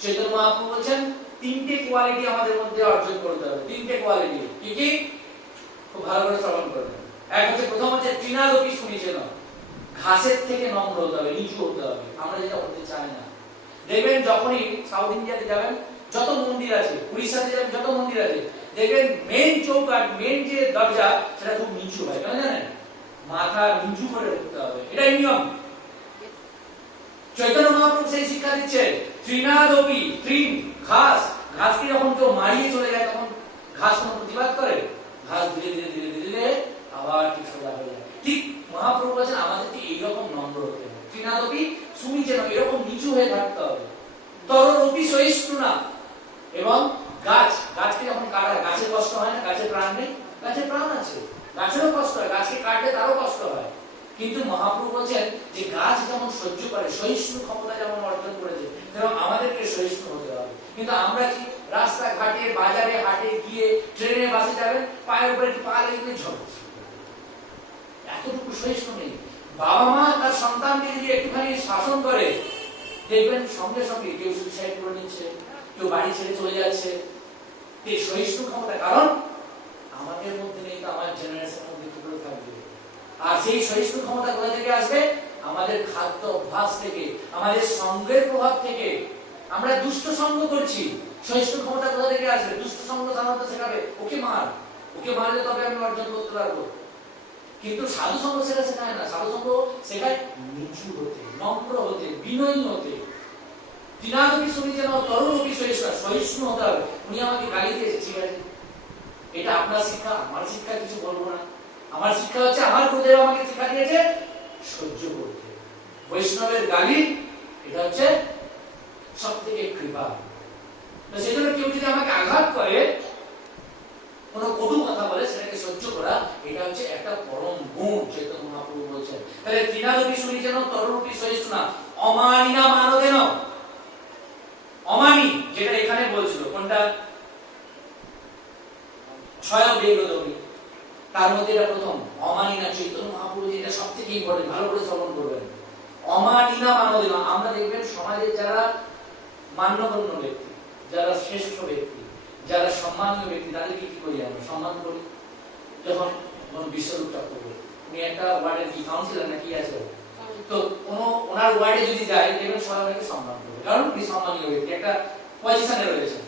চৈতন্য মহাপ্রভু বলেছেন 3টে কোয়ালিটি আমাদের মধ্যে অর্জন করতে হবে। 3টে কোয়ালিটি কি কি? খুব ভালো করে শ্রবণ করবেন। এক হচ্ছে, প্রথম হচ্ছে ত্রিনাদপি শুনিছেন, ঘাসের থেকে নম্র হতে হবে, নিচু হতে হবে। আমরা যেটা হতে চাই না। দেখবেন যখনই সাউথ ইন্ডিয়াতে যাবেন, যত মন্দির আছে, উড়িষ্যাতে যাবেন, যত মন্দির আছে, দেখবেন মেন চৌকাঠ, মেন যে দরজা, সেটা খুব নিচু হয়। কেন জানেন? মাথা নিচু করে উঠতে হবে, এটাই নিয়ম। চৈতন্য মহাপ্রভু সেই শিক্ষা দিচ্ছে। ত্রিনাদপি, তৃণ ঘাস, ঘাসকে যখন কেউ মারিয়ে চলে যায়, তখন ঘাস কোনো প্রতিবাদ করে? ঘাস ধীরে ধীরে ধীরে ধীরে আবার ঠিক সোজা হয়ে যায়। ঠিক মহাপ্রভু বলেছেন আমাদেরকে এইরকম নম্র হতে হবে। ত্রিনাদপি শুনিছেন, এরকম নিচু হয়ে থাকতে হবে। তরলোপি সহিষ্ণুনা, এবং গাছকে যখন কাটা, গাছের কষ্ট হয় না? গাছের প্রাণ নেই? গাছের প্রাণ আছে, গাছেরও কষ্ট হয়, গাছকে কাটলে তারও কষ্ট হয়। কিন্তু মহাপ্রভু বলছেন যে গাছ যেমন সহ্য করে, সহিষ্ণু ক্ষমতা যেমন অর্জন করেছে, তেমন আমাদেরকে সহিষ্ণু হতে হবে। কিন্তু আমরা কি রাস্তা ঘাটে, বাজারে, হাটে গিয়ে, ট্রেনে, বাসে যাবেন, পায়ের উপরে পা লেগে ঝরছে, এতটুকু সহিষ্ণু নেই। বাবা মা তার সন্তানকে যদি একটুখানি শাসন করে, দেখবেন সঙ্গে সঙ্গে কেউ সুইসাইড করে নিচ্ছে, কেউ বাড়ি ছেড়ে চলে যাচ্ছে। এই সহিষ্ণু ক্ষমতা, কারণ আমাদের মধ্যে নেই তো আমার জেনারেশনের মধ্যে কি করে থাকবে? আর সেই সহিষ্ণু ক্ষমতা কোথা থেকে আসবে? আমাদের খাদ্য অভ্যাস থেকে, আমাদের সঙ্গের প্রভাব থেকে। আমরা দুষ্ট সঙ্গ করছি, সহিষ্ণু ক্ষমতা কোথা থেকে আসবে? দুষ্ট সঙ্গ সাধারণত শেখাবে ওকে মার, ওকে মারলে তবে আমি অর্জন করতে পারবো। কিন্তু সাধু সঙ্গ সেটা শেখায় না। সাধু সঙ্গ শেখায় নিচু হতে, নম্র হতে, বিনয়ী হতে। তৃণাদপি সুনিচেন তরুণপি সহিষ্ণু, সহিষ্ণু হতে হবে। উনি আমাকে গালি দিয়েছে, ঠিক আছে, এটা আপনার শিক্ষা, আমার শিক্ষা কিছু বলবো না। আমার শিক্ষা হচ্ছে আমার গুরুদেব আমাকে শিক্ষা দিয়েছে সহ্য করতে। বৈষ্ণবের গালি এটা হচ্ছে সব থেকে কৃপা। সেই জন্য কেউ যদি আমাকে আঘাত করে, কোনো কটু কথা বলে, সেটাকে সহ্য করা, এটা হচ্ছে একটা পরম গুণ, চৈতন্য মহাপ্রভু বলছেন। তাহলে তৃণাদপি সুনিচেন তরুণপি সহিষ্ণু অমানিনা মানদেন। অমানি যেটা এখানে বলছিল, কোনটা? ছয় বেগদমি, তার মধ্যে এটা প্রথম। অমানিনা চৈতন্য মহাপ্রভু, যেটা সবথেকে ইম্পর্টেন্ট, ভালো করে শ্রবণ করবেন। অমানিনা মানদেন। আমরা দেখবেন সমাজের যারা মান্যগণ্য ব্যক্তি, যারা শ্রেষ্ঠ ব্যক্তি, যারা সম্মানীয় ব্যক্তি, তাদেরকে কি করি? আমরা সম্মান করি। যখন বিশ্বরূপ চক্রবর্তী, উনি একটা ওয়ার্ডের কি কাউন্সিলর না কি আছে, তো ওনার ওয়ার্ডে যদি যাই, দেখবেন সবাই ওনাকে সম্মান করবে, কারণ উনি সম্মানীয় ব্যক্তি, একটা পজিশনে রয়েছেন।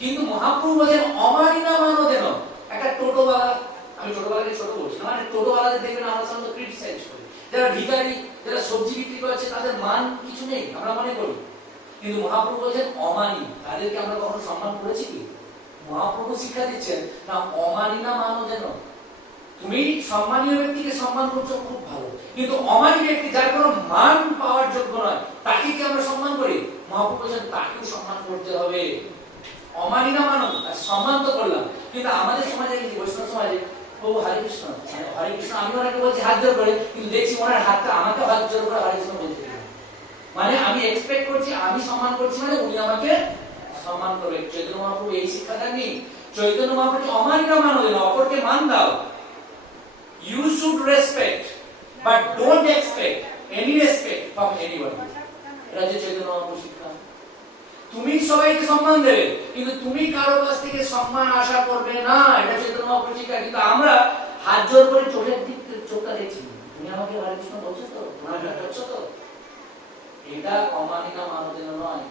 কিন্তু মহাপ্রভু বলেন অমানিনা মানদেন। একটা টোটোওয়ালা, আমি টোটোওয়ালাকে ছোট বলছি না, মানে টোটোওয়ালাদের দেখবেন আমরা সাধারণত ক্রিটিসাইজ করি। যারা ভিখারি, যারা সবজি বিক্রি করছে, তাদের মান কিছু নেই আমরা মনে করি। কিন্তু মহাপ্রভু বলেন অমানি, তাদেরকে আমরা কখনো সম্মান করেছি কি? মহাপ্রভু শিক্ষা দিচ্ছেন না, অমানিনা মানদেন। তুমি সম্মানীয় ব্যক্তিকে সম্মান করছো, খুব ভালো, কিন্তু অমানী ব্যক্তি, যার কোনো মান পাওয়ার যোগ্য নয়, তাকে কি আমরা সম্মান করি? মহাপ্রভু বলেন তাকেও সম্মান করতে হবে। অমানিনা মানো, সম্মান তো করলাম, কিন্তু আমাদের সমাজে কি, বৈষ্ণব সমাজে, ও হরে কৃষ্ণ, হরে কৃষ্ণ, আমি ওনাকে বলছি হাত জোর করে, কিন্তু দেখছি ওনার হাতটা আমাকে হাত জোর করে হরে কৃষ্ণ বলতে, মানে আমি এক্সপেক্ট করছি, আমি সম্মান করছি, মানে উনি আমাকে সম্মান করবে। চৈতন্য মহাপ্রভু এই শিক্ষা দেননি। চৈতন্য মহাপ্রভু অমানিনা মানদেন, অপরকে মান দাও। You should respect, but don't expect any respect from anybody. এটা যে চৈতন্য মহাপ্রভু শিক্ষা। তুমি সবাইকে সম্মান দেবে, কিন্তু তুমি কারো কাছ থেকে সম্মান আশা করবে না, এটা চৈতন্য মহাপ্রভু শিক্ষা। কিন্তু আমরা হাত জোর করে চোখের দিক চোখটা দেখছি, তুমি আমাকে হরে কৃষ্ণ বলছো তো, তোমার এটা করছো তো, এটা অমানিনা মানদেন নয়।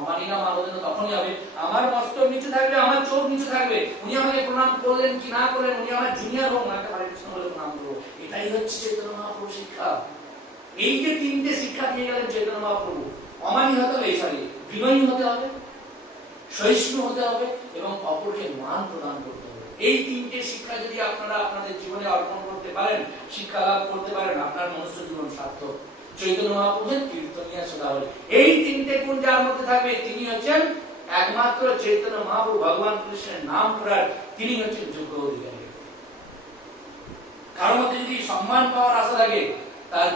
অমানিনা মানদেন তখনই হবে আমার মস্তক নিচু থাকবে, আমার চোখ নিচু থাকবে, উনি আমাকে প্রণাম করলেন কি না করলেন, উনি আমার জুনিয়র হোক, ওনাকে হরে কৃষ্ণ বলে প্রণাম করবো। এটাই হচ্ছে চৈতন্য মহাপ্রভু শিক্ষা। এই যে তিনটে শিক্ষা দিয়ে গেলেন চৈতন্য মহাপ্রভু, অমানি হতে হবে, বিনয়ী হতে হবে, সহিষ্ণু হতে হবে, এবং অপরকে মান প্রদান করতে হবে। এই তিনটে শিক্ষা যদি আপনারা আপনাদের জীবনে অর্পণ করতে পারেন, শিক্ষা লাভ করতে পারেন, আপনার মনুষ্য জীবন সার্থক। চৈতন্য মহাপ্রভুর কীর্তনিয়া সদাহরি, এই তিনটে গুণ যার মধ্যে থাকবে, তিনি হচ্ছেন একমাত্র চৈতন্য মহাপ্রভু ভগবান কৃষ্ণের নাম করার, তিনি হচ্ছেন যোগ্য অধিকারী। কারোর মধ্যে যদি সম্মান পাওয়ার আশা থাকে, তার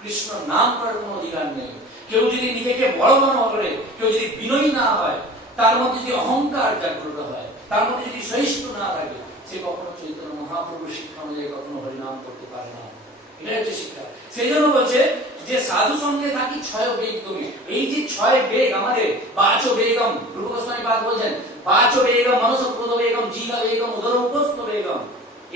কৃষ্ণ নাম করার কোনো অধিকার নেই। কেউ যদি নিজেকে বড় মনে করে, কেউ যদি বিনয়ী না হয়, তার মধ্যে যদি অহংকার জাগ্রত হয়, তার মধ্যে যদি সহিষ্ণু না থাকে, সে কখনো চৈতন্য মহাপ্রভুর শিক্ষা অনুযায়ী কখনো হরিনাম করতে পারে না। এটা হচ্ছে শিক্ষা। সেই জন্য বলছে যে সাধু সঙ্গে থাকি ছয় বেগমি। এই যে ছয় বেগ আমাদের, বাচো বেগম, রূপ গোস্বামী পাদ বলছেন, বাচো বেগম, মনসক্রোধ বেগম, জিহ্বা বেগম, উদর উপস্থ বেগম,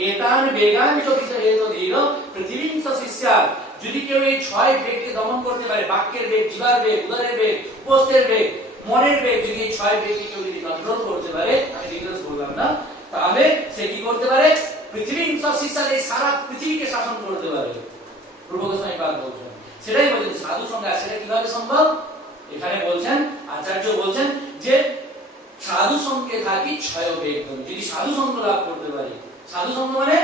এতান বেগান চকিত হেত ধীর পৃথিবীং শিষ্যা। যদি কেউ এই ছয় বেগকে দমন করতে পারে, বাক্যের বেগ, জিহ্বার বেগ, উদরের বেগ, উপস্থের বেগ, মনের বেগ, যদি এই ছয় বেগকে কেউ যদি কন্ট্রোল করতে পারে, আমি ডিটেইলস বললাম না, তাহলে সে কি করতে পারে? পৃথিবীং শিষ্যা, এই সারা পৃথিবীকে শাসন করতে পারে। রূপ গোস্বামী পাদ বলছেন, সেটাই বলছেন সাধু সঙ্গে। আর সেটা কিভাবে সম্ভব? এখানে বলছেন, আচার্য বলছেন যে সাধু সঙ্গে থাকি ছয় বেগম। যদি সাধু সঙ্গ লাভ করতে পারি, সাধু সঙ্গ মানে,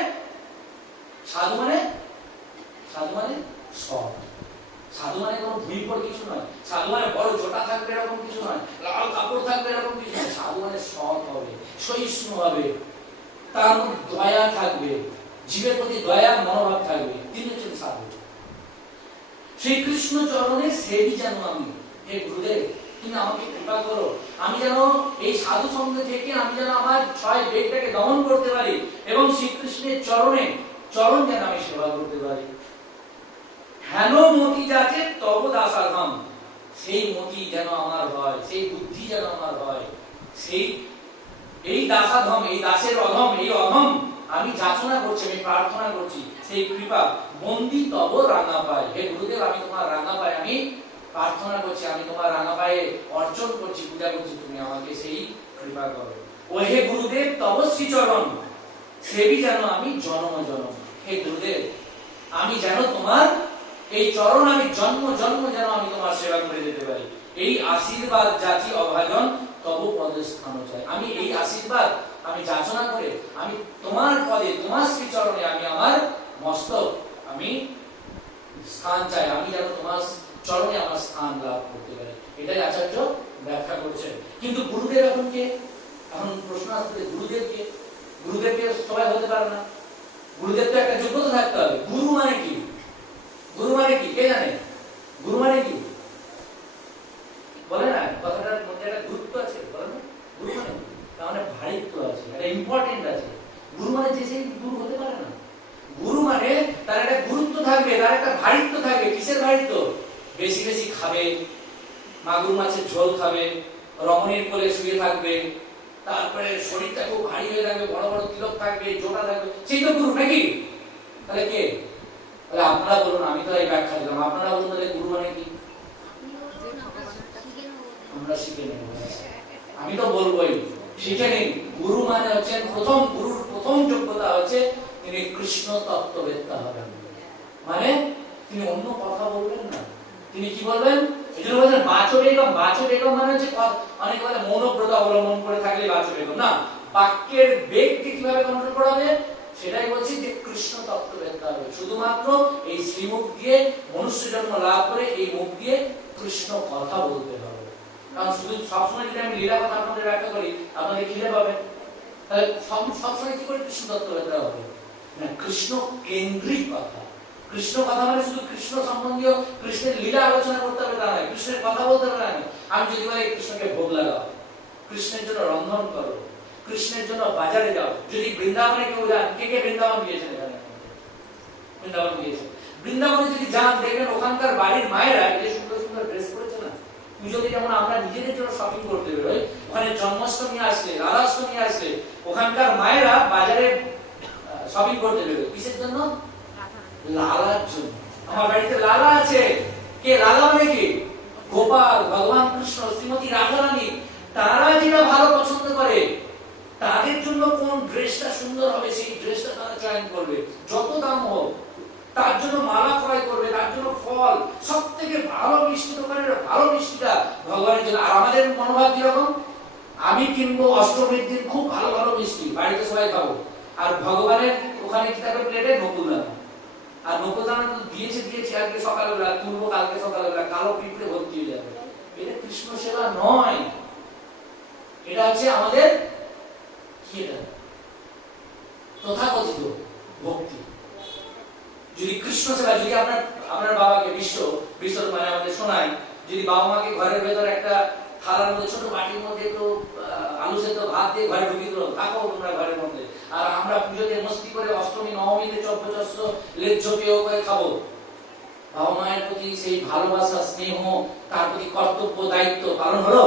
সাধু মানে, সাধু মানে সৎ। সাধু মানে কোনো ভুইপর কিছু নয়, সাধু মানে বড় জটা থাকবে এরকম কিছু নয়, লাল কাপড় থাকবে এরকম কিছু নয়। সাধু মানে সৎ হবে, সহিষ্ণু হবে, তার মধ্যে দয়া থাকবে, জীবের প্রতি দয়ার মনোভাব থাকবে, তিনি হচ্ছেন সাধু। শ্রীকৃষ্ণ চরণে সেবি যেন আমি, হে গুরুদেব তুমি আমাকে কৃপা করো, আমি যেন এই সাধু সঙ্গ থেকে আমি যেন আমার ছয় বেগটাকে দমন করতে পারি, এবং শ্রীকৃষ্ণের চরণে চরণ যেন আমি সেবা করতে পারি। হেন মতি যাতে তব দাসাধম, সেই মতি যেন আমার হয়, সেই বুদ্ধি যেন আমার হয়, সেই এই দাসাধম, এই দাসের অধম, এই অধম আমি যাচনা করছি, আমি প্রার্থনা করছি সেই কৃপা বন্দি তব রাঙা পায়। হে গুরুদেব, আমি তোমার রাঙা পায়ে আমি প্রার্থনা করছি, আমি তোমার রাঙা পায়ে অর্চন করছি, পূজা করছি, তুমি আমাকে সেই কৃপা করো। ও হে গুরুদেব তব শ্রীচরণ সেবি যেন আমি জন্ম জন্ম। হে গুরুদেব, আমি যেন তোমার এই চরণ আমি জন্ম জন্ম যেন আমি তোমার সেবা করে যেতে পারি। এই আশীর্বাদ যাচি অভাজন তব পদে স্থান চাই। আমি এই আশীর্বাদ আমি যাচনা করে আমি তোমার পদে, তোমার শ্রীচরণে আমি আমার মস্তক আমি স্থান চাই, আমি যেন তোমার চরণে আমার স্থান লাভ করতে পারি। এটাই আচার্য ব্যাখ্যা করছেন। কিন্তু গুরুদেব এখন কে? এখন প্রশ্ন আসছে, গুরুদেব কে? গুরুদেবকে সবাই হতে পারে না। গুরুদেব তো একটা যোগ্যতা থাকতে হবে। গুরু মানে কি? গুরু মানে কি কে জানে? গুরু মানে কি বলে না? কথাটার মধ্যে একটা গুরুত্ব আছে, বলে না? গুরু মানে তার মানে ভারিত্ব আছে, একটা ইম্পর্টেন্ট আছে। গুরু মানে যে সেই গুরু হতে পারে না। গুরু মানে তার একটা গুরুত্ব থাকবে, তার একটা ভারিত্ব থাকবে। কিসের ভারিত্ব? বেশি বেশি খাবে, মাগুর মাছের ঝোল খাবে, রমণীর কোলে শুয়ে থাকবে, তারপরে শরীরটা খুব ভারী হয়ে থাকবে, বড় বড় তিলক থাকবে, জোটা থাকবে, সেই তো গুরু নাকি? তাহলে কে? তাহলে আপনারা বলুন, আমি তো এই ব্যাখ্যা দিলাম, আপনারা বলুন তাহলে গুরু মানে কি? আমরা শিখে নেব। আমি তো বলবোই শিখে নিন। গুরু মানে হচ্ছেন প্রথম, গুরুর প্রথম যোগ্যতা হচ্ছে তিনি কৃষ্ণ তত্ত্ববেত্তা হবেন। মানে তিনি অন্য কথা বলবেন না। তিনি কি বলবেন? এই জন্য বলেন বাচো বেগম। বাচো বেগম মানে হচ্ছে অনেকে বলে মৌনব্রত অবলম্বন করে থাকলে বাচো বেগম না। বাক্যের বেগকে কিভাবে কন্ট্রোল করা হবে সেটাই বলছি, যে কৃষ্ণ তত্ত্ববেত্তা হবে। শুধুমাত্র এই শ্রীমুখ দিয়ে মনুষ্য জন্ম লাভ করে এই মুখ দিয়ে কৃষ্ণ কথা বলতে হবে। কারণ শুধু সবসময় যদি আমি লীলা কথা আপনাদের ব্যাখ্যা করি আপনাদের খিদে পাবে, তাহলে সবসময় কি করে কৃষ্ণ তত্ত্ববেত্তা হবে? না, কৃষ্ণ কেন্দ্রিক কথা। কৃষ্ণ কথা মানে শুধু কৃষ্ণ সম্বন্ধীয় কৃষ্ণের লীলা আলোচনা করতে হবে তা নয়, কৃষ্ণের কথা বলতে হবে না। আমি যদি বলি কৃষ্ণকে ভোগ লাগাও, কৃষ্ণের জন্য রন্ধন করো, কৃষ্ণের জন্য বাজারে যাও। যদি বৃন্দাবনে কেউ যান, কে কে বৃন্দাবন গিয়েছেন? এখানে বৃন্দাবন গিয়েছেন। বৃন্দাবনে যদি যান দেখবেন ওখানকার বাড়ির মায়েরা যে সুন্দর সুন্দর ড্রেস পরেছে না। পুজোতে যেমন আমরা নিজেদের জন্য শপিং করতে বেরোই, ওখানে জন্মাষ্টমী আসলে, রাধাষ্টমী আসলে ওখানকার মায়েরা বাজারে শপিং করতে বেরোয়। কিসের জন্য? লালার জন্য। আমার বাড়িতে লালা আছে। কে লালা মানে কি? গোপাল, ভগবান কৃষ্ণ, শ্রীমতী রাধারানী। তারা যেটা ভালো পছন্দ করে, তাদের জন্য কোন ড্রেসটা সুন্দর হবে সেই ড্রেসটা তারা চয়ন করবে, যত দাম হোক। তার জন্য মালা ক্রয় করবে, তার জন্য ফল, সব থেকে ভালো মিষ্টি দোকানের ভালো মিষ্টিটা ভগবানের জন্য। আর আমাদের মনোভাব কিরকম? আমি কিনবো অষ্টমীর দিন খুব ভালো ভালো মিষ্টি, বাড়িতে সবাই খাবো। আর ভগবানের ওখানে কি থাকবে প্লেটে? নকুলদানা। আর নকুলদানা তো দিয়েছে আজকে সকালবেলা, তুলবো কালকে সকালবেলা, কালো পিঁপড়ে ভর্তি হয়ে যাবে। এটা কৃষ্ণ সেবা নয়। এটা হচ্ছে আমাদের কি? এটা তথাকথিত ভক্তি। যদি কৃষ্ণ সেবা, যদি আপনার বাবাকে বিশ্ব মানে আমাদের শোনায়, যদি বাবা মাকে ঘরের ভেতর একটা থালার মধ্যে ছোট বাটির মধ্যে একটু আলু সেদ্ধ ভাত দিয়ে ঘরে ঢুকিয়ে দিল, থাকো তোমরা ঘরের মধ্যে, আর আমরা পুজোতে মস্তি করে অষ্টমী নবমীতে চব্যচস্য লেজ্জ পেয় করে খাবো। বাবা মায়ের প্রতি সেই ভালোবাসা, স্নেহ, তার প্রতি কর্তব্য দায়িত্ব পালন হলো?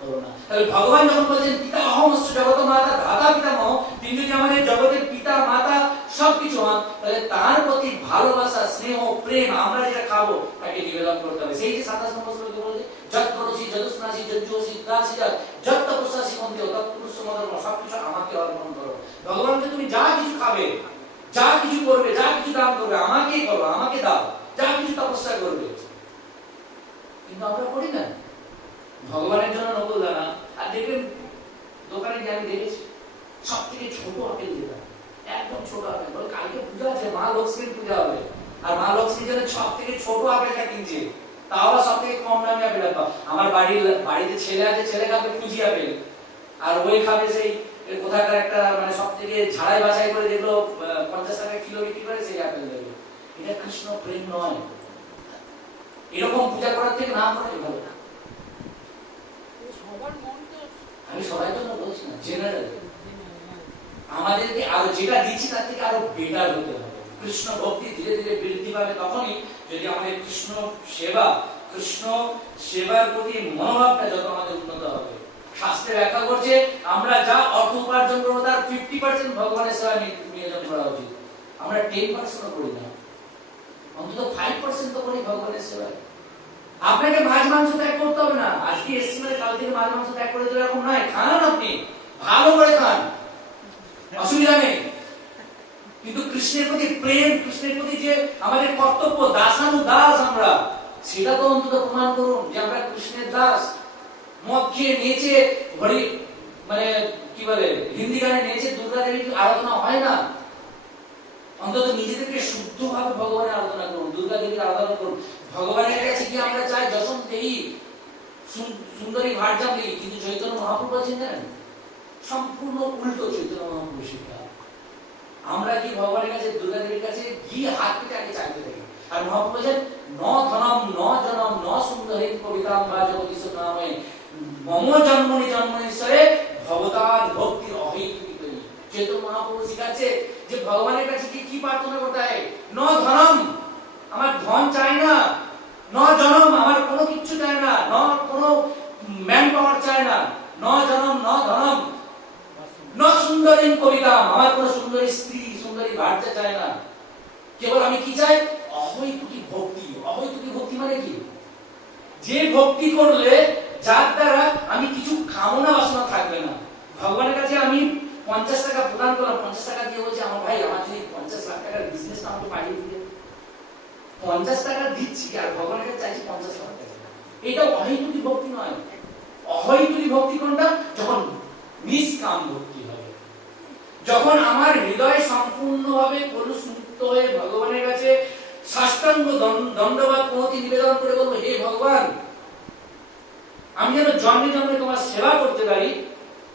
হলো না। তাহলে ভগবান যখন বলছেন পিতা অহমস্য জগত মাতা ধাতা পিতামহ, তিনি যদি আমাদের জগতের পিতা মাতা সবকিছু হন, তাহলে তার প্রতি ভালোবাসা, স্নেহ, প্রেম আমরা যেটা খাবো তাকে নিবেদন করতে হবে। সেই যে 27 নম্বর শ্লোকে বলছে যত করসি যদস্নাসি যজ্জোসি দাসি যত তপস্যাসি মন্দির তৎপুরুষ মদর্ম, সবকিছু আমাকে অর্পণ করো। ভগবানকে তুমি যা কিছু খাবে, যা কিছু করবে, যা কিছু দান করবে আমাকেই করো, আমাকে দাও, যা কিছু তপস্যা করবে। কিন্তু আমরা করি না। ভগবানের জন্য নকুলদানা। আর দেখবেন দোকানে গিয়ে আমি দেখেছি সব থেকে ছোট আপেল যেটা, একদম ছোট আপেল, বলে কালকে পূজা আছে, মা লক্ষ্মীর পূজা হবে, আর মা লক্ষ্মীর জন্য সব থেকে ছোট আপেলটা কিনছে, তাও সব থেকে কম দামে আপেল। আমার বাড়িতে ছেলে আছে, ছেলে খাবে ফুজি আপেল, আর ওই খাবে সেই কোথাকার একটা মানে সব থেকে ঝাড়াই বাছাই করে যেগুলো 50 টাকা কিলো বিক্রি করে সেই আপেল দেবে। এটা কৃষ্ণ প্রেম নয়। এরকম পূজা করার থেকে না করে ভালো। আমি সবাই জন্য বলছি না, জেনারেল আমাদেরকে আরো যেটা দিচ্ছি তার থেকে আরো বেটার হতে হবে। কৃষ্ণ ভক্তি ধীরে ধীরে বৃদ্ধি পাবে তখনই যদি আমাদের কৃষ্ণ সেবার প্রতি মনোভাবটা যত আমাদের উন্নত হবে। শাস্ত্র শাস্ত্রে ব্যাখ্যা করছে আমরা যা অর্থ উপার্জন করবো তার 50% ভগবানের সেবায় নিয়োজন করা উচিত। আমরা 10% করি না, অন্তত 5% তো করি ভগবানের সেবায়। আপনাকে মাছ মাংস ত্যাগ করতে হবে না, আজকে এসছি মানে কাল থেকে মাছ মাংস ত্যাগ করে দেবে এরকম নয়। খান আপনি ভালো করে খান, অসুবিধা নেই, কিন্তু কৃষ্ণের প্রতি প্রেম, কৃষ্ণের প্রতি যে আমাদের কর্তব্য, দাসানুদাস আমরা, সেটা তো অন্তত প্রমাণ করুন যে আমরা কৃষ্ণের দাস। মদ খেয়ে নেচে ঘড়ি মানে কি বলে হিন্দি গানে নেচে দুর্গা দেবীর আরাধনা হয় না। অন্তত নিজেদেরকে শুদ্ধভাবে ভগবানের আরাধনা করুন, দুর্গা দেবীর আরাধনা করুন। ভগবানের কাছে কি আমরা চাই যশম দেই, সুন্দরী ভার্যাম দেই, কিন্তু চৈতন্য মহাপ্রভু বলছেন সম্পূর্ণ উল্টো চৈতন্য মহাপ্রভু শিক্ষা। আমরা কি ভগবানের কাছে দুর্গা দেবীর কাছে গিয়ে হাত পেতে আগে চাইতে থাকি। আর মহাপ্রভু বলছেন ন ধনম ন জনম ন সুন্দরী কবিতাম বা জগদীশ নামে মম জন্মনি জন্মনীশ্বরে ভবতার ভক্তির অহৈতুকী করি। চৈতন্য মহাপ্রভু শিখাচ্ছে যে ভগবানের কাছে কি প্রার্থনা করতে হয়। ন ধনম, আমার ধন চাই না, ন জনম, আমার কোনো কিচ্ছু চাই না, ন কোনো ম্যান পাওয়ার চাই না, ন জনম ন ধনম, ন সুন্দরী কবিতা, আমার কোনো সুন্দরী স্ত্রী সুন্দরী ভার্যা চাই না। কেবল আমি কি চাই? অহৈতুকী ভক্তি। অহৈতুকী ভক্তি মানে কি? যে ভক্তি করলে যার দ্বারা আমি কিছু কামনা বাসনা থাকবে না। ভগবানের কাছে আমি 50 টাকা প্রদান করলাম, 50 টাকা দিয়ে বলছি আমার ভাই আমার যদি 50 লাখ টাকার বিজনেস না আমাকে পাঠিয়ে দিতে, 50 টাকা দিচ্ছি আর ভগবানের কাছে চাইছি 50 লাখ টাকা। এটা অহৈতুকী ভক্তি নয়। অহৈতুকী ভক্তি কোনটা? যখন নিষ্কাম ভক্তি হবে, যখন আমার হৃদয় সম্পূর্ণভাবে কলুষমুক্ত হয়ে ভগবানের কাছে সাষ্টাঙ্গ দণ্ডবাদ প্রণতি নিবেদন করে বলবো, হে ভগবান আমি যেন জন্মে জন্মে তোমার সেবা করতে পারি।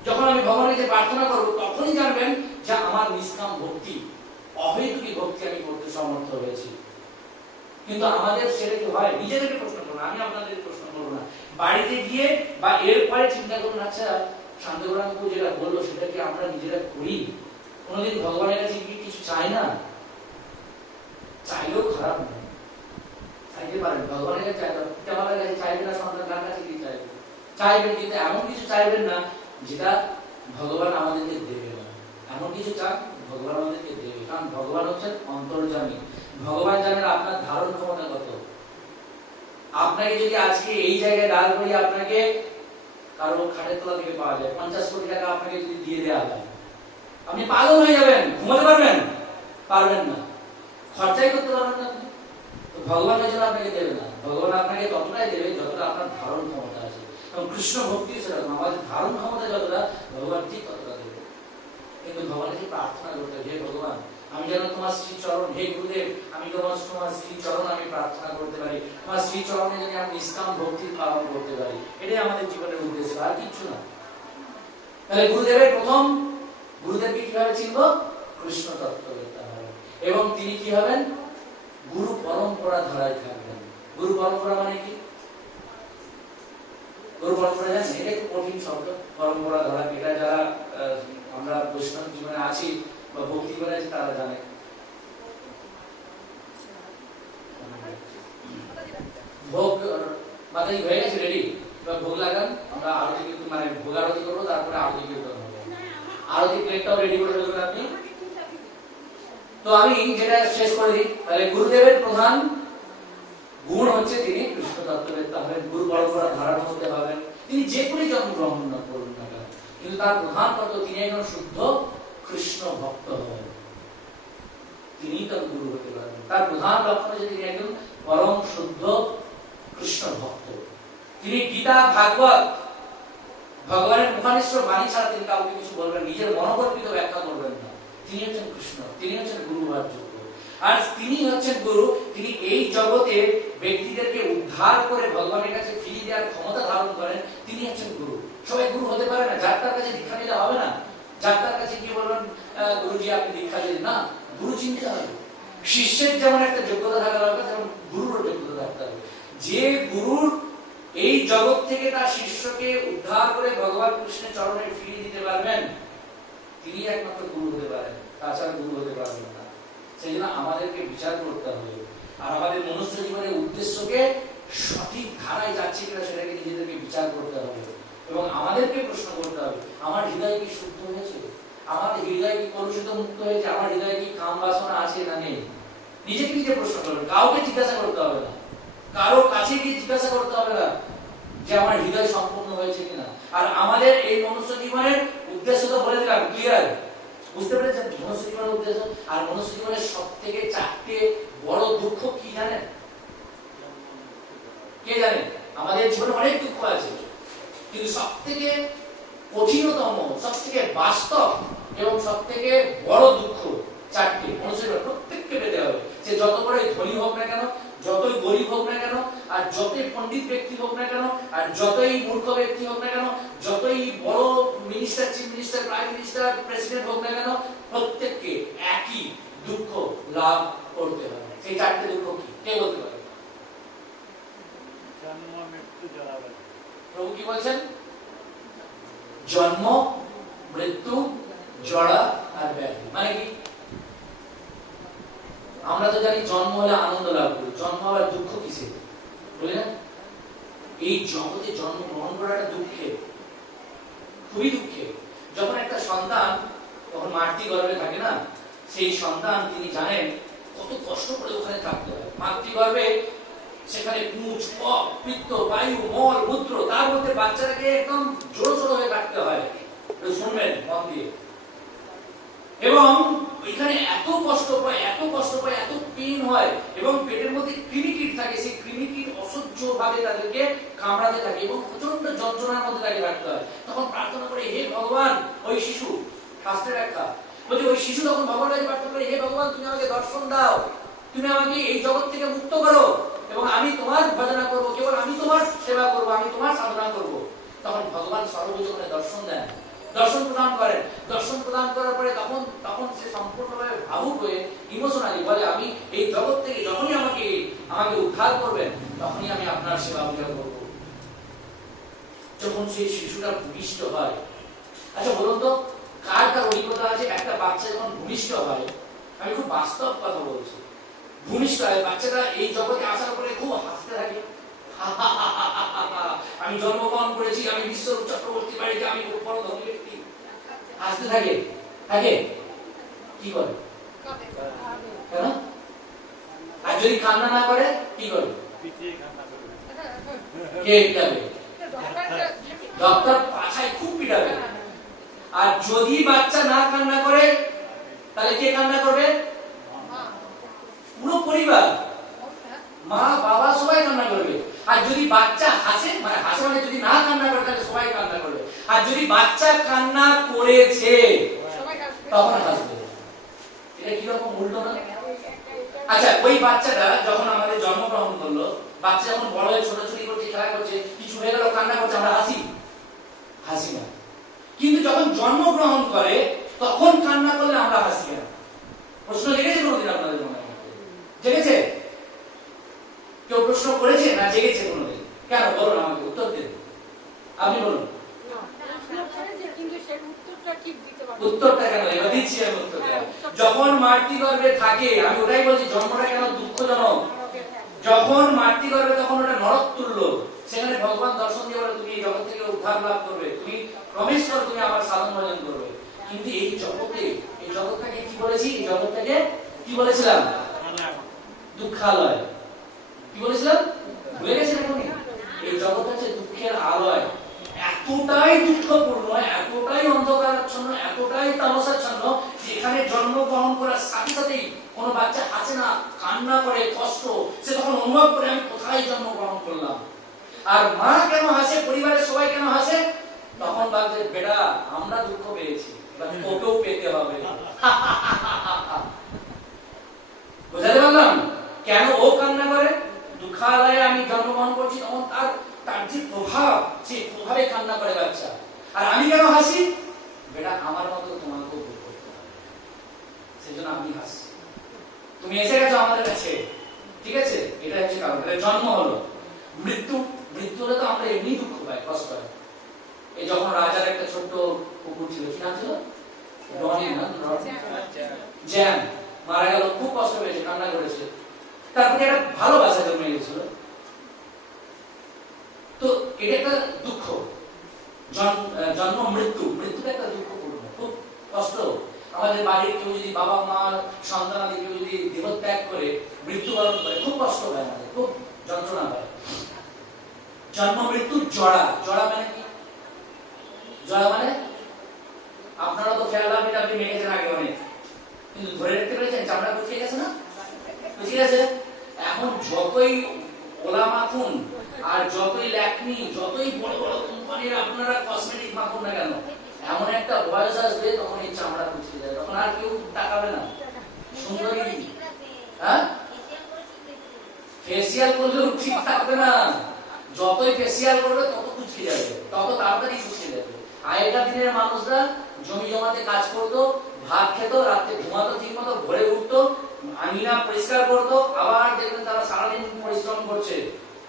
যখন আমি ভগবানের কাছে প্রার্থনা করবো তখনই জানবেন যে আমার নিষ্কাম ভক্তি, অহৈতুকী ভক্তি আমি করতে সমর্থ হয়েছি। কিন্তু আমাদের সেটা কি হয়? নিজেদেরকে প্রশ্ন করবো, আমি আপনাদের প্রশ্ন করবো না, বাড়িতে গিয়ে বা এরপরে চিন্তা করুন, আচ্ছা শান্তগৌরাঙ্গ যেটা বললো সেটা কি আমরা নিজেরা করি? কোনোদিন ভগবানের কাছে কি কিছু চাই না? চাইলেও খারাপ নয়, চাইতে পারেন। ভগবানের কাছে চাইতে, আমাদের কাছে চাইবেন না, সন্তান কাছে কি চাইবেন? চাইবেন, কিন্তু এমন কিছু চাইবেন না যেটা ভগবান আমাদেরকে দেবে না। এমন কিছু চান ভগবান আমাদেরকে দেবে, কারণ ভগবান হচ্ছেন অন্তর্যামী। ভগবান জানেন আপনার ধারণ ক্ষমতা কত। আপনাকে যদি আজকে এই জায়গায় দাঁড় করিয়ে আপনাকে কারো খাটের তলা থেকে পাওয়া যায় 50 কোটি টাকা আপনাকে যদি দিয়ে দেওয়া হয়, আপনি পাগল হয়ে যাবেন, ঘুমাতে পারবেন? পারবেন না, খরচাই করতে পারবেন না। তো ভগবান এই জন্য আপনাকে দেবে না, ভগবান আপনাকে ততটাই দেবে যতটা আপনার ধারণ ক্ষমতা আছে। এবং কৃষ্ণ ভক্তি সেরকম, আমাদের ধারণ ক্ষমতা যতটা ভগবান ঠিক ততটা দেবে। কিন্তু ভগবানকে প্রার্থনা করতে হবে, হে ভগবান আমি যেন তোমার শ্রী চরণ, হে গুরুদেব আমি তোমার শ্রী চরণ আমি প্রার্থনা করতে পারি, তোমার শ্রী চরণে যদি আমি নিষ্কাম ভক্তি পালন করতে পারি। এটাই আমাদের জীবনের উদ্দেশ্য, আর কিছু না। তাহলে গুরুদেবের প্রথম, গুরুদেবকে কিভাবে চিনব? কৃষ্ণ তত্ত্ববেত্তা হবেন, এবং তিনি কি হবেন? গুরু পরম্পরা ধারায় থাকবেন। গুরু পরম্পরা মানে কি? গুরু পরম্পরা জানেন? এটা একটু কঠিন শব্দ, পরম্পরা ধারা। এটা যারা আমরা বৈষ্ণব জীবনে আছি বা ভক্তি করে আছি তারা জানে। ভোগ মাতাজি হয়ে গেছে, রেডি? এবার ভোগ লাগান, আমরা আরতি কীর্তন মানে ভোগ আরতি করবো, তারপরে আরতি কীর্তন হবে। আরতি প্লেটটাও রেডি করে ফেলবেন আপনি। তো আমি যেটা শেষ করে দিই, তাহলে গুরুদেবের প্রধান গুণ হচ্ছে তিনি কৃষ্ণ তত্ত্ববেত্তা হবেন, গুরু পরম্পরা ধারণ করতে হবেন। তিনি যে কোনো জন্মগ্রহণ না করুন না কেন, কিন্তু তার প্রধান তত্ত্ব তিনি একজন শুদ্ধ কৃষ্ণ ভক্ত হবেন, তিনি তার গুরু হতে পারবেন। তার প্রধান লক্ষণ হচ্ছে তিনি একজন পরম শুদ্ধ কৃষ্ণ ভক্ত। তিনি গীতা ভাগবত ভগবানের মুখানিষ্ঠ বাণী ছাড়া তিনি কাউকে কিছু বলবেন, নিজের মনোকল্পিত ব্যাখ্যা করবেন না। তিনি হচ্ছেন কৃষ্ণ, তিনি হচ্ছেন গুরু হওয়ার যোগ্য। আর তিনি হচ্ছেন গুরু, তিনি এই জগতে ব্যক্তিদেরকে উদ্ধার করে ভগবানের কাছে ফিরিয়ে দেওয়ার ক্ষমতা ধারণ করেন। তিনি হচ্ছেন গুরু। সবাই গুরু হতে পারে না, যার তার কাছে দীক্ষা নিলে হবে না। যার তার কাছে কি বলবেন গুরুজি আপনি দীক্ষা দিন না, গুরু চিনতে হবে। শিষ্যের যেমন একটা যোগ্যতা থাকা দরকার, তেমন গুরুর যোগ্যতা থাকতে হবে। যে গুরুর এই জগৎ থেকে তার শিষ্যকে উদ্ধার করে ভগবান কৃষ্ণের চরণে ফিরিয়ে দিতে পারবেন, তিনি একমাত্র গুরু হতে পারেন, তাছাড়া গুরু হতে পারবেন না। সেই জন্য আমাদেরকে বিচার করতে হবে, আর আমাদের মনুষ্য জীবনের উদ্দেশ্যকে সঠিক ধারায় যাচ্ছে কিনা সেটাকে নিজেদেরকে বিচার করতে হবে। এবং আমাদেরকে প্রশ্ন করতে হবে, আমার হৃদয় কি শুদ্ধ হয়েছে, আমার হৃদয় কি কলুষিত মুক্ত হয়েছে, আমার হৃদয়ে কি কাম বাসনা আছে না নেই। নিজেকে নিজে প্রশ্ন করবেন, কাউকে জিজ্ঞাসা করতে হবে না, কারো কাছে গিয়ে জিজ্ঞাসা করতে হবে না যে আমার হৃদয় সম্পূর্ণ হয়েছে কিনা। আর আমাদের এই মনুষ্য জীবনের উদ্দেশ্য তো বলে দিলাম, ক্লিয়ার, বুঝতে পেরেছেন মনুষ্য জীবনের উদ্দেশ্য। আর মনুষ্য জীবনের সবথেকে 4টে বড় দুঃখ কি জানেন? কে জানেন? আমাদের জীবনে অনেক দুঃখ আছে, কিন্তু সবথেকে কঠিনতম, সবথেকে বাস্তব এবং সবথেকে বড় দুঃখ 4টে মনুষ্যের প্রত্যেককে পেতে হবে। সে যত বড়ই ধনী হোক না কেন, যতই গরিব হোক না কেন, আর যতই পণ্ডিত ব্যক্তি হোক না কেন, আর যতই মূর্খ ব্যক্তি হোক না কেন, যতই বড় minister, chief minister, prime minister, president হোক না কেন, প্রত্যেককে একই দুঃখ লাভ করতে হবে। সেই 4টে দুঃখ কি কে বলতে পারে? জন্ম, মৃত্যু, জরা ব্যাধি। প্রভু কি বলছেন? জন্ম, মৃত্যু, জরা আর ব্যাধি। মানে কি? আমরা তো জানি জন্ম হলে আনন্দ লাভ করি, জন্ম আবার দুঃখ কিসে বলি না? এই জগতে জন্ম গ্রহণ করাটা দুঃখে, খুবই দুঃখে। যখন একটা সন্তান তখন মাতৃগর্ভে থাকে না, সেই সন্তান তিনি জানেন কত কষ্ট করে ওখানে থাকতে হয়। মাতৃগর্ভে সেখানে পুঁজ, কফ, পিত্ত, বায়ু, মল, মূত্র, তার মধ্যে বাচ্চাটাকে একদম জোরসোর হয়ে থাকতে হয়। শুনবেন মন দিয়ে। এবং এখানে এত কষ্ট পায়, এত কষ্ট পায়, এত পেইন হয়, এবং পেটের মধ্যে ক্রিমিকিট থাকে, সেই ক্রিমিকিট অসহ্য ভাবে তাদেরকে কামড়াতে থাকে এবং প্রচন্ড যন্ত্রণার মধ্যে তাকে রাখতে হয়। তখন প্রার্থনা করে, হে ভগবান, ওই শিশু, শাস্ত্রের ব্যাখ্যা বলছে, ওই শিশু তখন ভগবানের কাছে প্রার্থনা করে, হে ভগবান, তুমি আমাকে দর্শন দাও, তুমি আমাকে এই জগৎ থেকে মুক্ত করো, এবং আমি তোমার ভজনা করবো, কেবল আমি তোমার সেবা করবো, আমি তোমার সাধনা করবো। তখন ভগবান সর্বজনে দর্শন দেন, দর্শন প্রদান করেন। দর্শন প্রদান করার পরে তখন সে সম্পূর্ণভাবে ভাবুক হয়ে ইমোশনালি বলে, আমি এই জগৎ থেকে যখনই আমাকে উদ্ধার করবেন, তখনই আমি আপনার সেবা পূজা করব। যখন সেই শিশুটা ভূমিষ্ঠ হয়, আচ্ছা বলুন তো, কার কার অভিজ্ঞতা আছে একটা বাচ্চা যখন ভূমিষ্ঠ হয়? আমি খুব বাস্তব কথা বলছি। ভূমিষ্ঠ হয় বাচ্চাটা, এই জগতে আসার পরে খুব হাসতে থাকে, আমি জন্মগ্রহণ করেছি, আমি বিশ্ব চক্রবর্তী বাড়িতে, আমি বড় ধনী ব্যক্তি, হাসতে থাকে থাকে কি করে? কেন? আর যদি কান্না না করে কি করে? কে পিটাবে? ডক্টর পাছায় খুব পিটাবে। আর যদি বাচ্চা না কান্না করে, তাহলে কে কান্না করবে? পুরো পরিবার, মা বাবা সবাই কান্না করবে। আর যদি বাচ্চা হাসে, মানে হাসে মানে যদি না কান্না করে, তাহলে সবাই কান্না করবে। আর যদি বাচ্চা কান্না করেছে, তখন হাসবে। এটা কি রকম উল্টো না? আচ্ছা, ওই বাচ্চাটা যখন আমাদের জন্মগ্রহণ করলো, বাচ্চা যখন বড় হয়ে ছোটাছুটি করছে, খেলা করছে, কিছু হয়ে গেল, কান্না করছে, আমরা হাসি না। কিন্তু যখন জন্মগ্রহণ করে, তখন কান্না করলে আমরা হাসি না। প্রশ্ন জেগেছে কোনোদিন আপনাদের মনে? জেগেছে? কেউ প্রশ্ন করেছে না জেগেছে কোনোদিন? কেন বলুন, আমাকে উত্তর দিন, আপনি বলুন। উত্তরটা কেন এবার দিচ্ছি আমি উত্তরটা। যখন মাতৃগর্ভে থাকে, আমি ওটাই বলছি, জন্মটা কেন দুঃখজনক। যখন মাতৃগর্ভে, তখন ওটা নরক তুল্য। সেখানে ভগবান দর্শন দিয়ে বলে, তুমি এই জগৎ থেকে উদ্ধার লাভ করবে, তুমি প্রবেশ করো, তুমি আমার সাধন ভজন করবে। কিন্তু এই জগৎটাকে কি বলেছি? এই জগৎটাকে কি বলেছিলাম? দুঃখালয়। কি বলেছিলাম? ভুলে গেছেন এখনই? এই জগৎ হচ্ছে দুঃখের আলয়। এতটাই দুঃখপূর্ণ, এতটাই অন্ধকারাচ্ছন্ন, এতটাই তামসাচ্ছন্ন, যেখানে জন্মগ্রহণ করার সাথে সাথেই কোনো বাচ্চা হাসে না, কান্না করে, কষ্ট, সে তখন অনুভব করে আমি কোথায় জন্মগ্রহণ করলাম। আর মা কেন হাসে, পরিবারের সবাই কেন হাসে? তখন ভাবছে, বেটা আমরা দুঃখ পেয়েছি, ওকেও পেতে হবে। বুঝাতে পারলাম কেন ও কান্না করে? দুঃখালয়ে আমি জন্মগ্রহণ করছি, তখন তার যে প্রভাব, সেই প্রভাবে কান্না করে বাচ্চা। আর আমি কেন হাসি? বেটা আমার মতো তোমাকেও ভুল করতে হবে, সেজন্য আমি হাসি। তুমি এসে গেছো আমাদের কাছে, ঠিক আছে? এটা হচ্ছে কারণ। জন্ম হলো। মৃত্যু হলে তো আমরা এমনি দুঃখ পাই, কষ্ট হয়। এই যখন রাজার একটা ছোট্ট কুকুর ছিল, কি নাম ছিল? জ্যাম, মারা গেল, খুব কষ্ট পেয়েছে, কান্না করেছে। তারপরে একটা ভালোবাসা জন্মে গেছিল। তো এটা একটা দুঃখ। জন্ম মৃত্যু, মৃত্যুটা একটা দুঃখপূর্ণ, খুব কষ্ট। আমাদের বাড়ির কেউ যদি বাবা মা সন্তানাদি কেউ যদি দেহত্যাগ করে মৃত্যুবরণ করে খুব কষ্ট হয়, আমাদের খুব যন্ত্রণা হয়। জন্ম মৃত্যু জড়া, জড়া মানে কি? জড়া মানে আপনারা তো ফেলালাম এটা আপনি মেখেছেন আগে অনেক, কিন্তু ধরে রাখতে পেরেছেন চামড়া কুচিয়ে গেছে না? কুচিয়ে গেছে। এখন যতই ওলা মাখুন আর যতই ল্যাকমি, যতই বড় বড় কোম্পানির আপনারা কসমেটিক মাখুন না কেন, এমন একটা বয়স আসবে তখন এই চামড়া কুচিয়ে যাবে, তখন আর কেউ তাকাবে না। সুন্দরী, হ্যাঁ, ফেসিয়াল করলেও ঠিক থাকবে না, যতই ফেসিয়াল করবে তত কুচিয়ে যাবে, তত তাড়াতাড়ি কুচিয়ে যাবে। আগেকার দিনের মানুষরা জমি জমাতে কাজ করতো, ভাত খেত, রাতে ঘুমাতো ঠিক মতো, ভোরে উঠতো, আঙিনা পরিষ্কার করতো, আবার দেখবেন তারা সারাদিন পরিশ্রম করছে,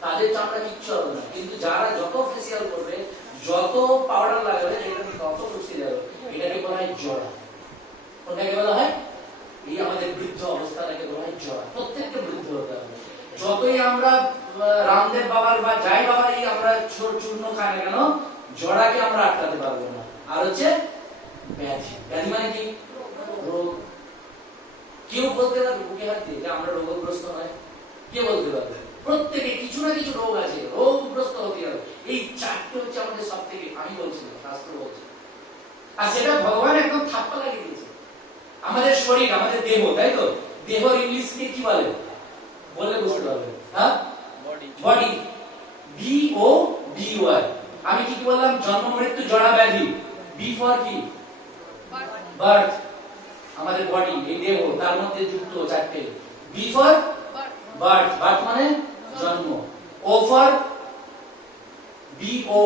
তাদের চামড়া কিচ্ছু হবে না। কিন্তু যারা যত ফেসিয়াল করবে, যত পাউডার লাগাবে, দেখবেন তত কুচিয়ে যাবে। এটাকে বলা হয় জড়া। কোনটাকে বলা হয়? এই আমাদের বৃদ্ধ অবস্থাটাকে বলা হয় জড়া। প্রত্যেকটা বৃদ্ধ হতে হবে। যতই আমরা রামদেব বাবার বা যাই বাবার এই আমরা চূর্ণ খাই না কেন, জড়াকে আমরা আটকাতে পারবো না। আর হচ্ছে ব্যাধি। ব্যাধি মানে কি? রোগ। কেউ বলতে পারবে বুকে হাত দিয়ে যে আমরা রোগগ্রস্ত হয়? কে বলতে পারবে? প্রত্যেকে কিছু না কিছু রোগ আছে, রোগগ্রস্ত হতে হবে। এই চারটে হচ্ছে আমাদের সব থেকে, আমি বলছি না, শাস্ত্র বলছে। আর সেটা ভগবান একদম থাপ্পা লাগিয়ে দিয়েছে। আমাদের শরীর, আমাদের দেহ, তাই তো? দেহর ইংলিশে কি বলে? বললে বুঝতে পারবে। হ্যাঁ, body, B O D Y. আমি কি বললাম? জন্ম মৃত্যু জড়া ব্যাধি। বি ফর কি? বার্থ। আমাদের বডি, এই দেহ, তার মধ্যে যুক্ত চারটে। বি ফর বার্থ, বার্থ মানে জন্ম। O for B O,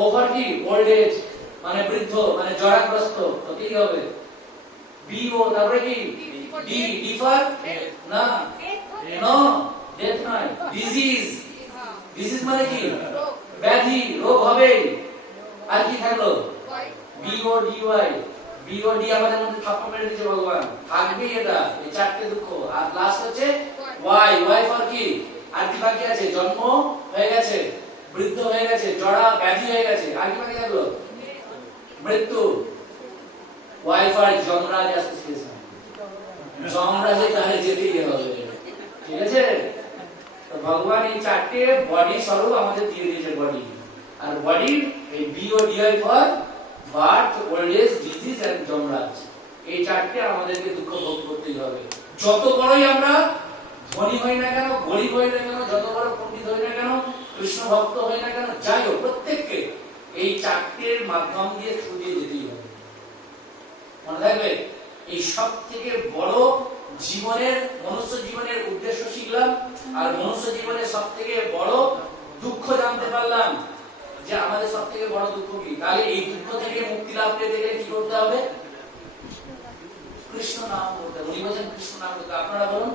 O for কি? ওল্ড এজ, মানে বৃদ্ধ, মানে জড়াগ্রস্ত, তো কি হবে? বি ও, তারপরে কি? ডি, ডি ফর না, নো, ডেথ নয়, ডিজিজ। ডিজিজ মানে কি? ব্যাধি, রোগ হবে। আর কি থাকলো? B O D Y. B O D আমাদের মধ্যে থাপ্পা মেরে দিয়েছে ভগবান, থাকবেই এটা, এই চারটে দুঃখ। আর লাস্ট হচ্ছে ওয়াই। ওয়াই ফর কি? আর কি বাকি আছে? জন্ম হয়ে গেছে, বৃদ্ধ হয়ে গেছে, জড়া ব্যাধি হয়ে গেছে, আর কি বাকি থাকলো? মৃত্যু। ওয়াই ফর যমরাজ অ্যাসোসিয়েশন, যমরাজের কাছে যেতেই হবে, ঠিক আছে? তো ভগবান এই চারটে বডি স্বরূপ আমাদের দিয়ে দিয়েছে বডি। আর বডি এই B O D I for birth, old age, disease and Yamraj. এই চারটে আমাদেরকে দুঃখ ভোগ করতেই হবে। যত বড়ই আমরা ধনী হই না কেন, গরিব হই না কেন, যত বড় পণ্ডিত হই না কেন, কৃষ্ণ ভক্ত হই না কেন, যাই হোক, প্রত্যেককে এই চারটের মাধ্যম দিয়ে ছুটিয়ে যেতেই হবে। মনে থাকবে, এই সব থেকে বড় জীবনের, মনুষ্য জীবনের উদ্দেশ্য শিখলাম। আর মনুষ্য জীবনের সব থেকে বড় দুঃখ জানতে পারলাম যে আমাদের সব থেকে বড় দুঃখ কি। তাহলে এই দুঃখ থেকে মুক্তি লাভ পেতে গেলে কি করতে হবে? কৃষ্ণ নাম করতে হবে। উনি বলেন কৃষ্ণ নাম করতে, আপনারা বলুন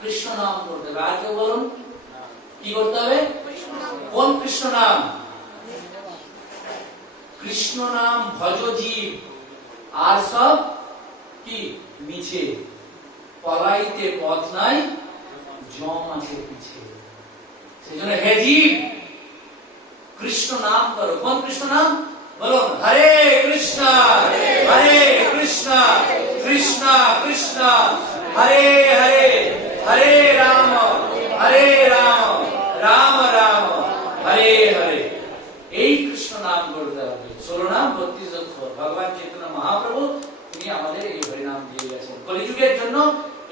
কৃষ্ণ নাম করতে হবে। আর কেউ বলুন কি করতে হবে? কোন কৃষ্ণ নাম? কৃষ্ণ নাম ভজ জীব, আর সব কি মিছে, পলাইতে পথ নাই, জম আছে পিছে। সেজন্য হে জীব, কৃষ্ণ নাম করো। কোন কৃষ্ণ নাম? বলো হরে কৃষ্ণ হরে কৃষ্ণ কৃষ্ণ কৃষ্ণ হরে হরে, হরে রাম রাম রাম হরে হরে। এই কৃষ্ণ নাম করতে হবে। 16 নাম 32 অক্ষর। ভগবান চৈতন্য মহাপ্রভু তিনি আমাদের এই হরি নাম দিয়ে গেছেন। কলিযুগের জন্য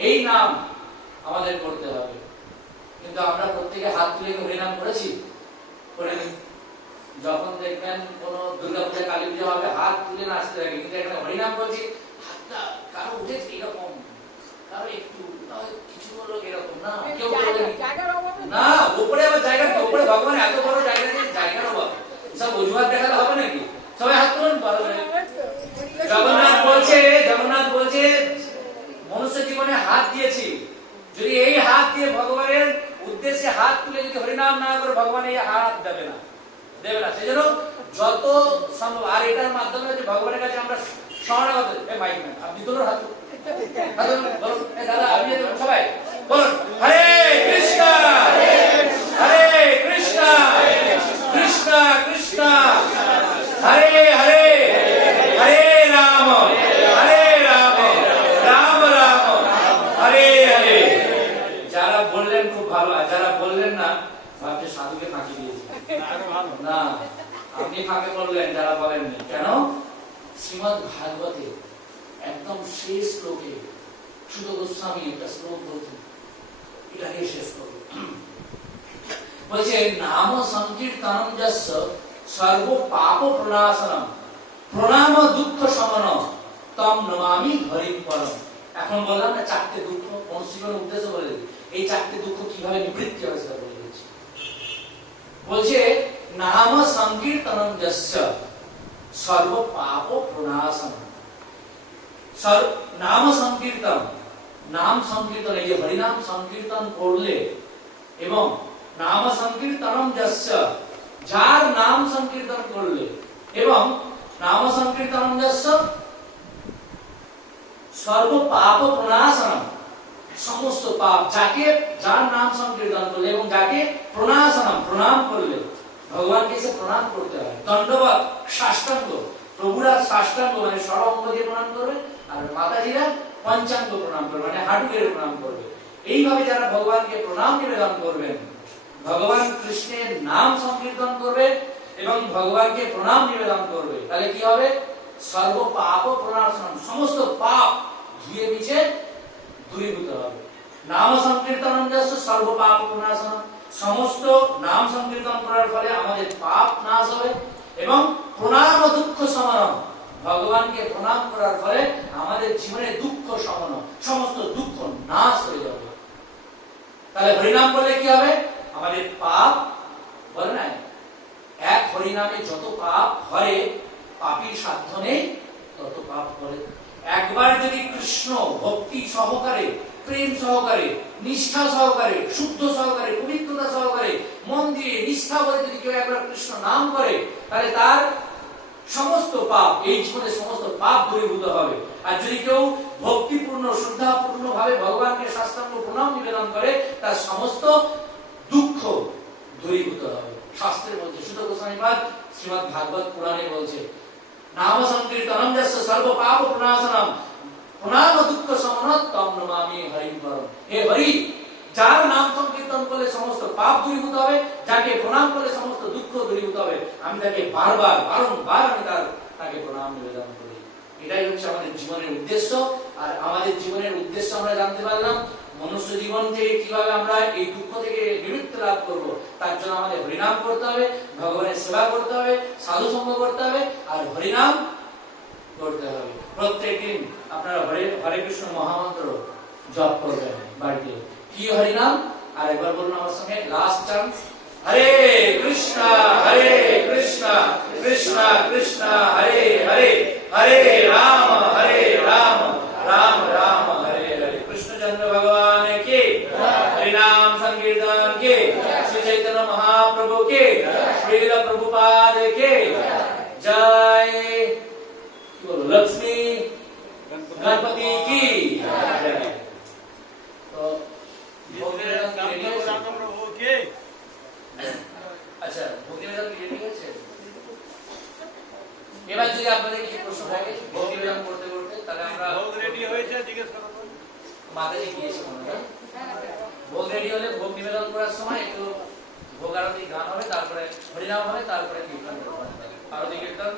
এই নাম আমাদের করতে হবে। কিন্তু আমরা প্রত্যেকে হাত তুলে হরি নাম করেছি? করিনি। যখন দেখবেন কোন দুর্গাপূজা, কালী পূজা হবে, হাত তুলে নাচতে থাকে, কিন্তু এখানে হরিনাম করছি, হাতটা কারো উঠেছে এরকম, কারো একটু কিছু হলো এরকম না, কেউ না, উপরে আবার জায়গা, উপরে ভগবান এত বড় জায়গা দিয়ে জায়গার অভাব, সব অজুহাত দেখালে হবে নাকি? সবাই হাত তুলুন। জগন্নাথ বলছে মনুষ্য জীবনে হাত দিয়েছি, যদি এই হাত দিয়ে ভগবানের উদ্দেশ্যে হাত তুলে যদি হরিনাম না করে, ভগবান এই হাত দেবে না, দেবে না। সেজন্য যত সম্ভব, আর এটার মাধ্যমে যে ভগবানের কাছে আমরা শরণাগত। মাইক ম্যান, আপনি তোলার হাত বলুন, দাদা আপনি সবাই বলুন হরে কৃষ্ণ কৃষ্ণ কৃষ্ণ কৃষ্ণ হরে হরে হরে রাম রাম রাম হরে হরে। যারা বললেন খুব ভালো, আর যারা বললেন না ভাবছে সাধুকে ফাঁকি দিয়েছে। না, আপনি ফাঁকে বললেন, যারা বলেননি। কেন? শ্রীমদ্ ভাগবতে একদম শেষ শ্লোকে সুত গোস্বামী একটা শ্লোক বলছেন, এটাকে শেষ করবে। বলছে নাম সংকীর্তনম যস্য সর্ব পাপ প্রণাশনম প্রণাম দুঃখ শমনম তম নমামি হরিম পরম। এখন বললাম না চারটে দুঃখ, মনুষ্যজীবনের উদ্দেশ্য বলে দিই। এই চারটে দুঃখ কিভাবে নিবৃত্তি হবে সেটা বলে দিচ্ছি। বলছে নাম সংকীর্তনম যস্য সর্ব পাপ প্রণাশনম। নাম সংকীর্তন, নাম সংকীর্তন, এই যে হরিনাম সংকীর্তন করলে এবং নাম সংকীর্তনম যস্য, যার নাম সংকীর্তন করলে এবং নাম সংকীর্তনম যস্য সর্ব পাপ প্রণাশনম, সমস্ত পাপ, যাকে যার নাম সংকীর্তন করলে এবং যাকে প্রণাশনম প্রণাম করলে, ভগবানকে এসে প্রণাম করতে হয়। দণ্ডবত সাষ্টাঙ্গ, প্রভুরা সাষ্টাঙ্গ মানে সরঙ্গ দিয়ে প্রণাম করবে, আর মাতাজিরা পঞ্চাঙ্গ প্রণাম করবে মানে হাঁটু গেড়ে প্রণাম করবে। এইভাবে যারা ভগবানকে প্রণাম নিবেদন করবেন, ভগবান কৃষ্ণের নাম সংকীর্তন করবে এবং ভগবানকে প্রণাম নিবেদন করবে, তাহলে কি হবে? সর্ব পাপ প্রণাশনম, সমস্ত পাপ ধুয়ে মুছে দূরীভূত হবে। নাম সংকীর্তনম যস্য সর্ব পাপ প্রণাশনম, সমস্ত নাম সংকীর্তন করার ফলে আমাদের পাপ নাশ হবে এবং প্রণাম দুঃখ শমনম, ভগবানকে প্রণাম করার ফলে আমাদের জীবনে দুঃখ শমন, সমস্ত দুঃখ নাশ হয়ে যাবে। তাহলে হরিনাম বললে কি হবে? আমাদের পাপ, বলে না এক হরিনামে যত পাপ হরে পাপীর সাধ্য নেই তত পাপ করে। একবার যদি কৃষ্ণ ভক্তি সহকারে, প্রেম সহকারে, নিষ্ঠা সহকারে, শুদ্ধ সহকারে, পবিত্রতা সহকারে, মন দিয়ে নিষ্ঠা বলে যদি কেউ একবার কৃষ্ণ নাম করে, তাহলে তার সমস্ত পাপ, এই জীবনে সমস্ত পাপ দূরীভূত হবে। আর যদি কেউ ভক্তিপূর্ণ শ্রদ্ধাপূর্ণ ভাবে ভগবানকে সাষ্টাঙ্গ প্রণাম নিবেদন করে, তার সমস্ত দুঃখ দূরীভূত হবে। শাস্ত্রে বলছে, সুত গোস্বামী পাদ শ্রীমদ্ ভাগবত পুরাণে বলছে নাম সংকীর্তনম যস্য সর্ব পাপ প্রণাশনম প্রণাম দুঃখ শমনম তম নমামি হরিম পরম। হে হরি, যার নাম সংকীর্তন করলে সমস্ত পাপ দূরীভূত হবে, যাকে প্রণাম করলে সমস্ত দুঃখ দূরীভূত হবে, আমি তাকে বারবার বারংবার আমি তাকে প্রণাম নিবেদন করি। এটাই হচ্ছে আমাদের জীবনের উদ্দেশ্য। আর আমাদের জীবনের উদ্দেশ্য আমরা জানতে পারলাম, মনুষ্য জীবন থেকে কিভাবে আমরা এই দুঃখ থেকে নিবৃত্তি লাভ করব, তার জন্য আমাদের হরিনাম করতে হবে, ভগবানের সেবা করতে হবে, সাধু সঙ্গ করতে হবে আর হরিনাম করতে হবে। প্রত্যেকদিন আপনারা হরে কৃষ্ণ মহামন্ত্র জপ করবেন বাড়িতে। কি হরিনাম? আর একবার বলুন আমার সঙ্গে, লাস্ট চান্স, হরে কৃষ্ণ কৃষ্ণ কৃষ্ণ হরে হরে, হরে রাম রাম রাম হরে হরে। কৃষ্ণচন্দ্র ভগবান কে, হরিনাম সংकीर्तन के, श्री चैतन्य महाप्रभु के, श्रील प्रभुपाद के जय। बोलो लक्ष्मी गणपति की जय। तो আচ্ছা, ভক্তি নিবেদন রেডি হয়েছে? এবার যদি আপনাদের কিছু প্রশ্ন থাকে ভক্তি নিবেদন করতে করতে, তাহলে আমরা ভোগ রেডি হয়েছে জিজ্ঞেস করব। মাতাজি গিয়েছে মনে হয়, ভোগ রেডি হলে ভোগ নিবেদন করার সময় একটু ভোগ আরতি গান হবে, তারপরে হরিনাম হবে, তারপরে কীর্তন করতে হবে। আরতি কীর্তন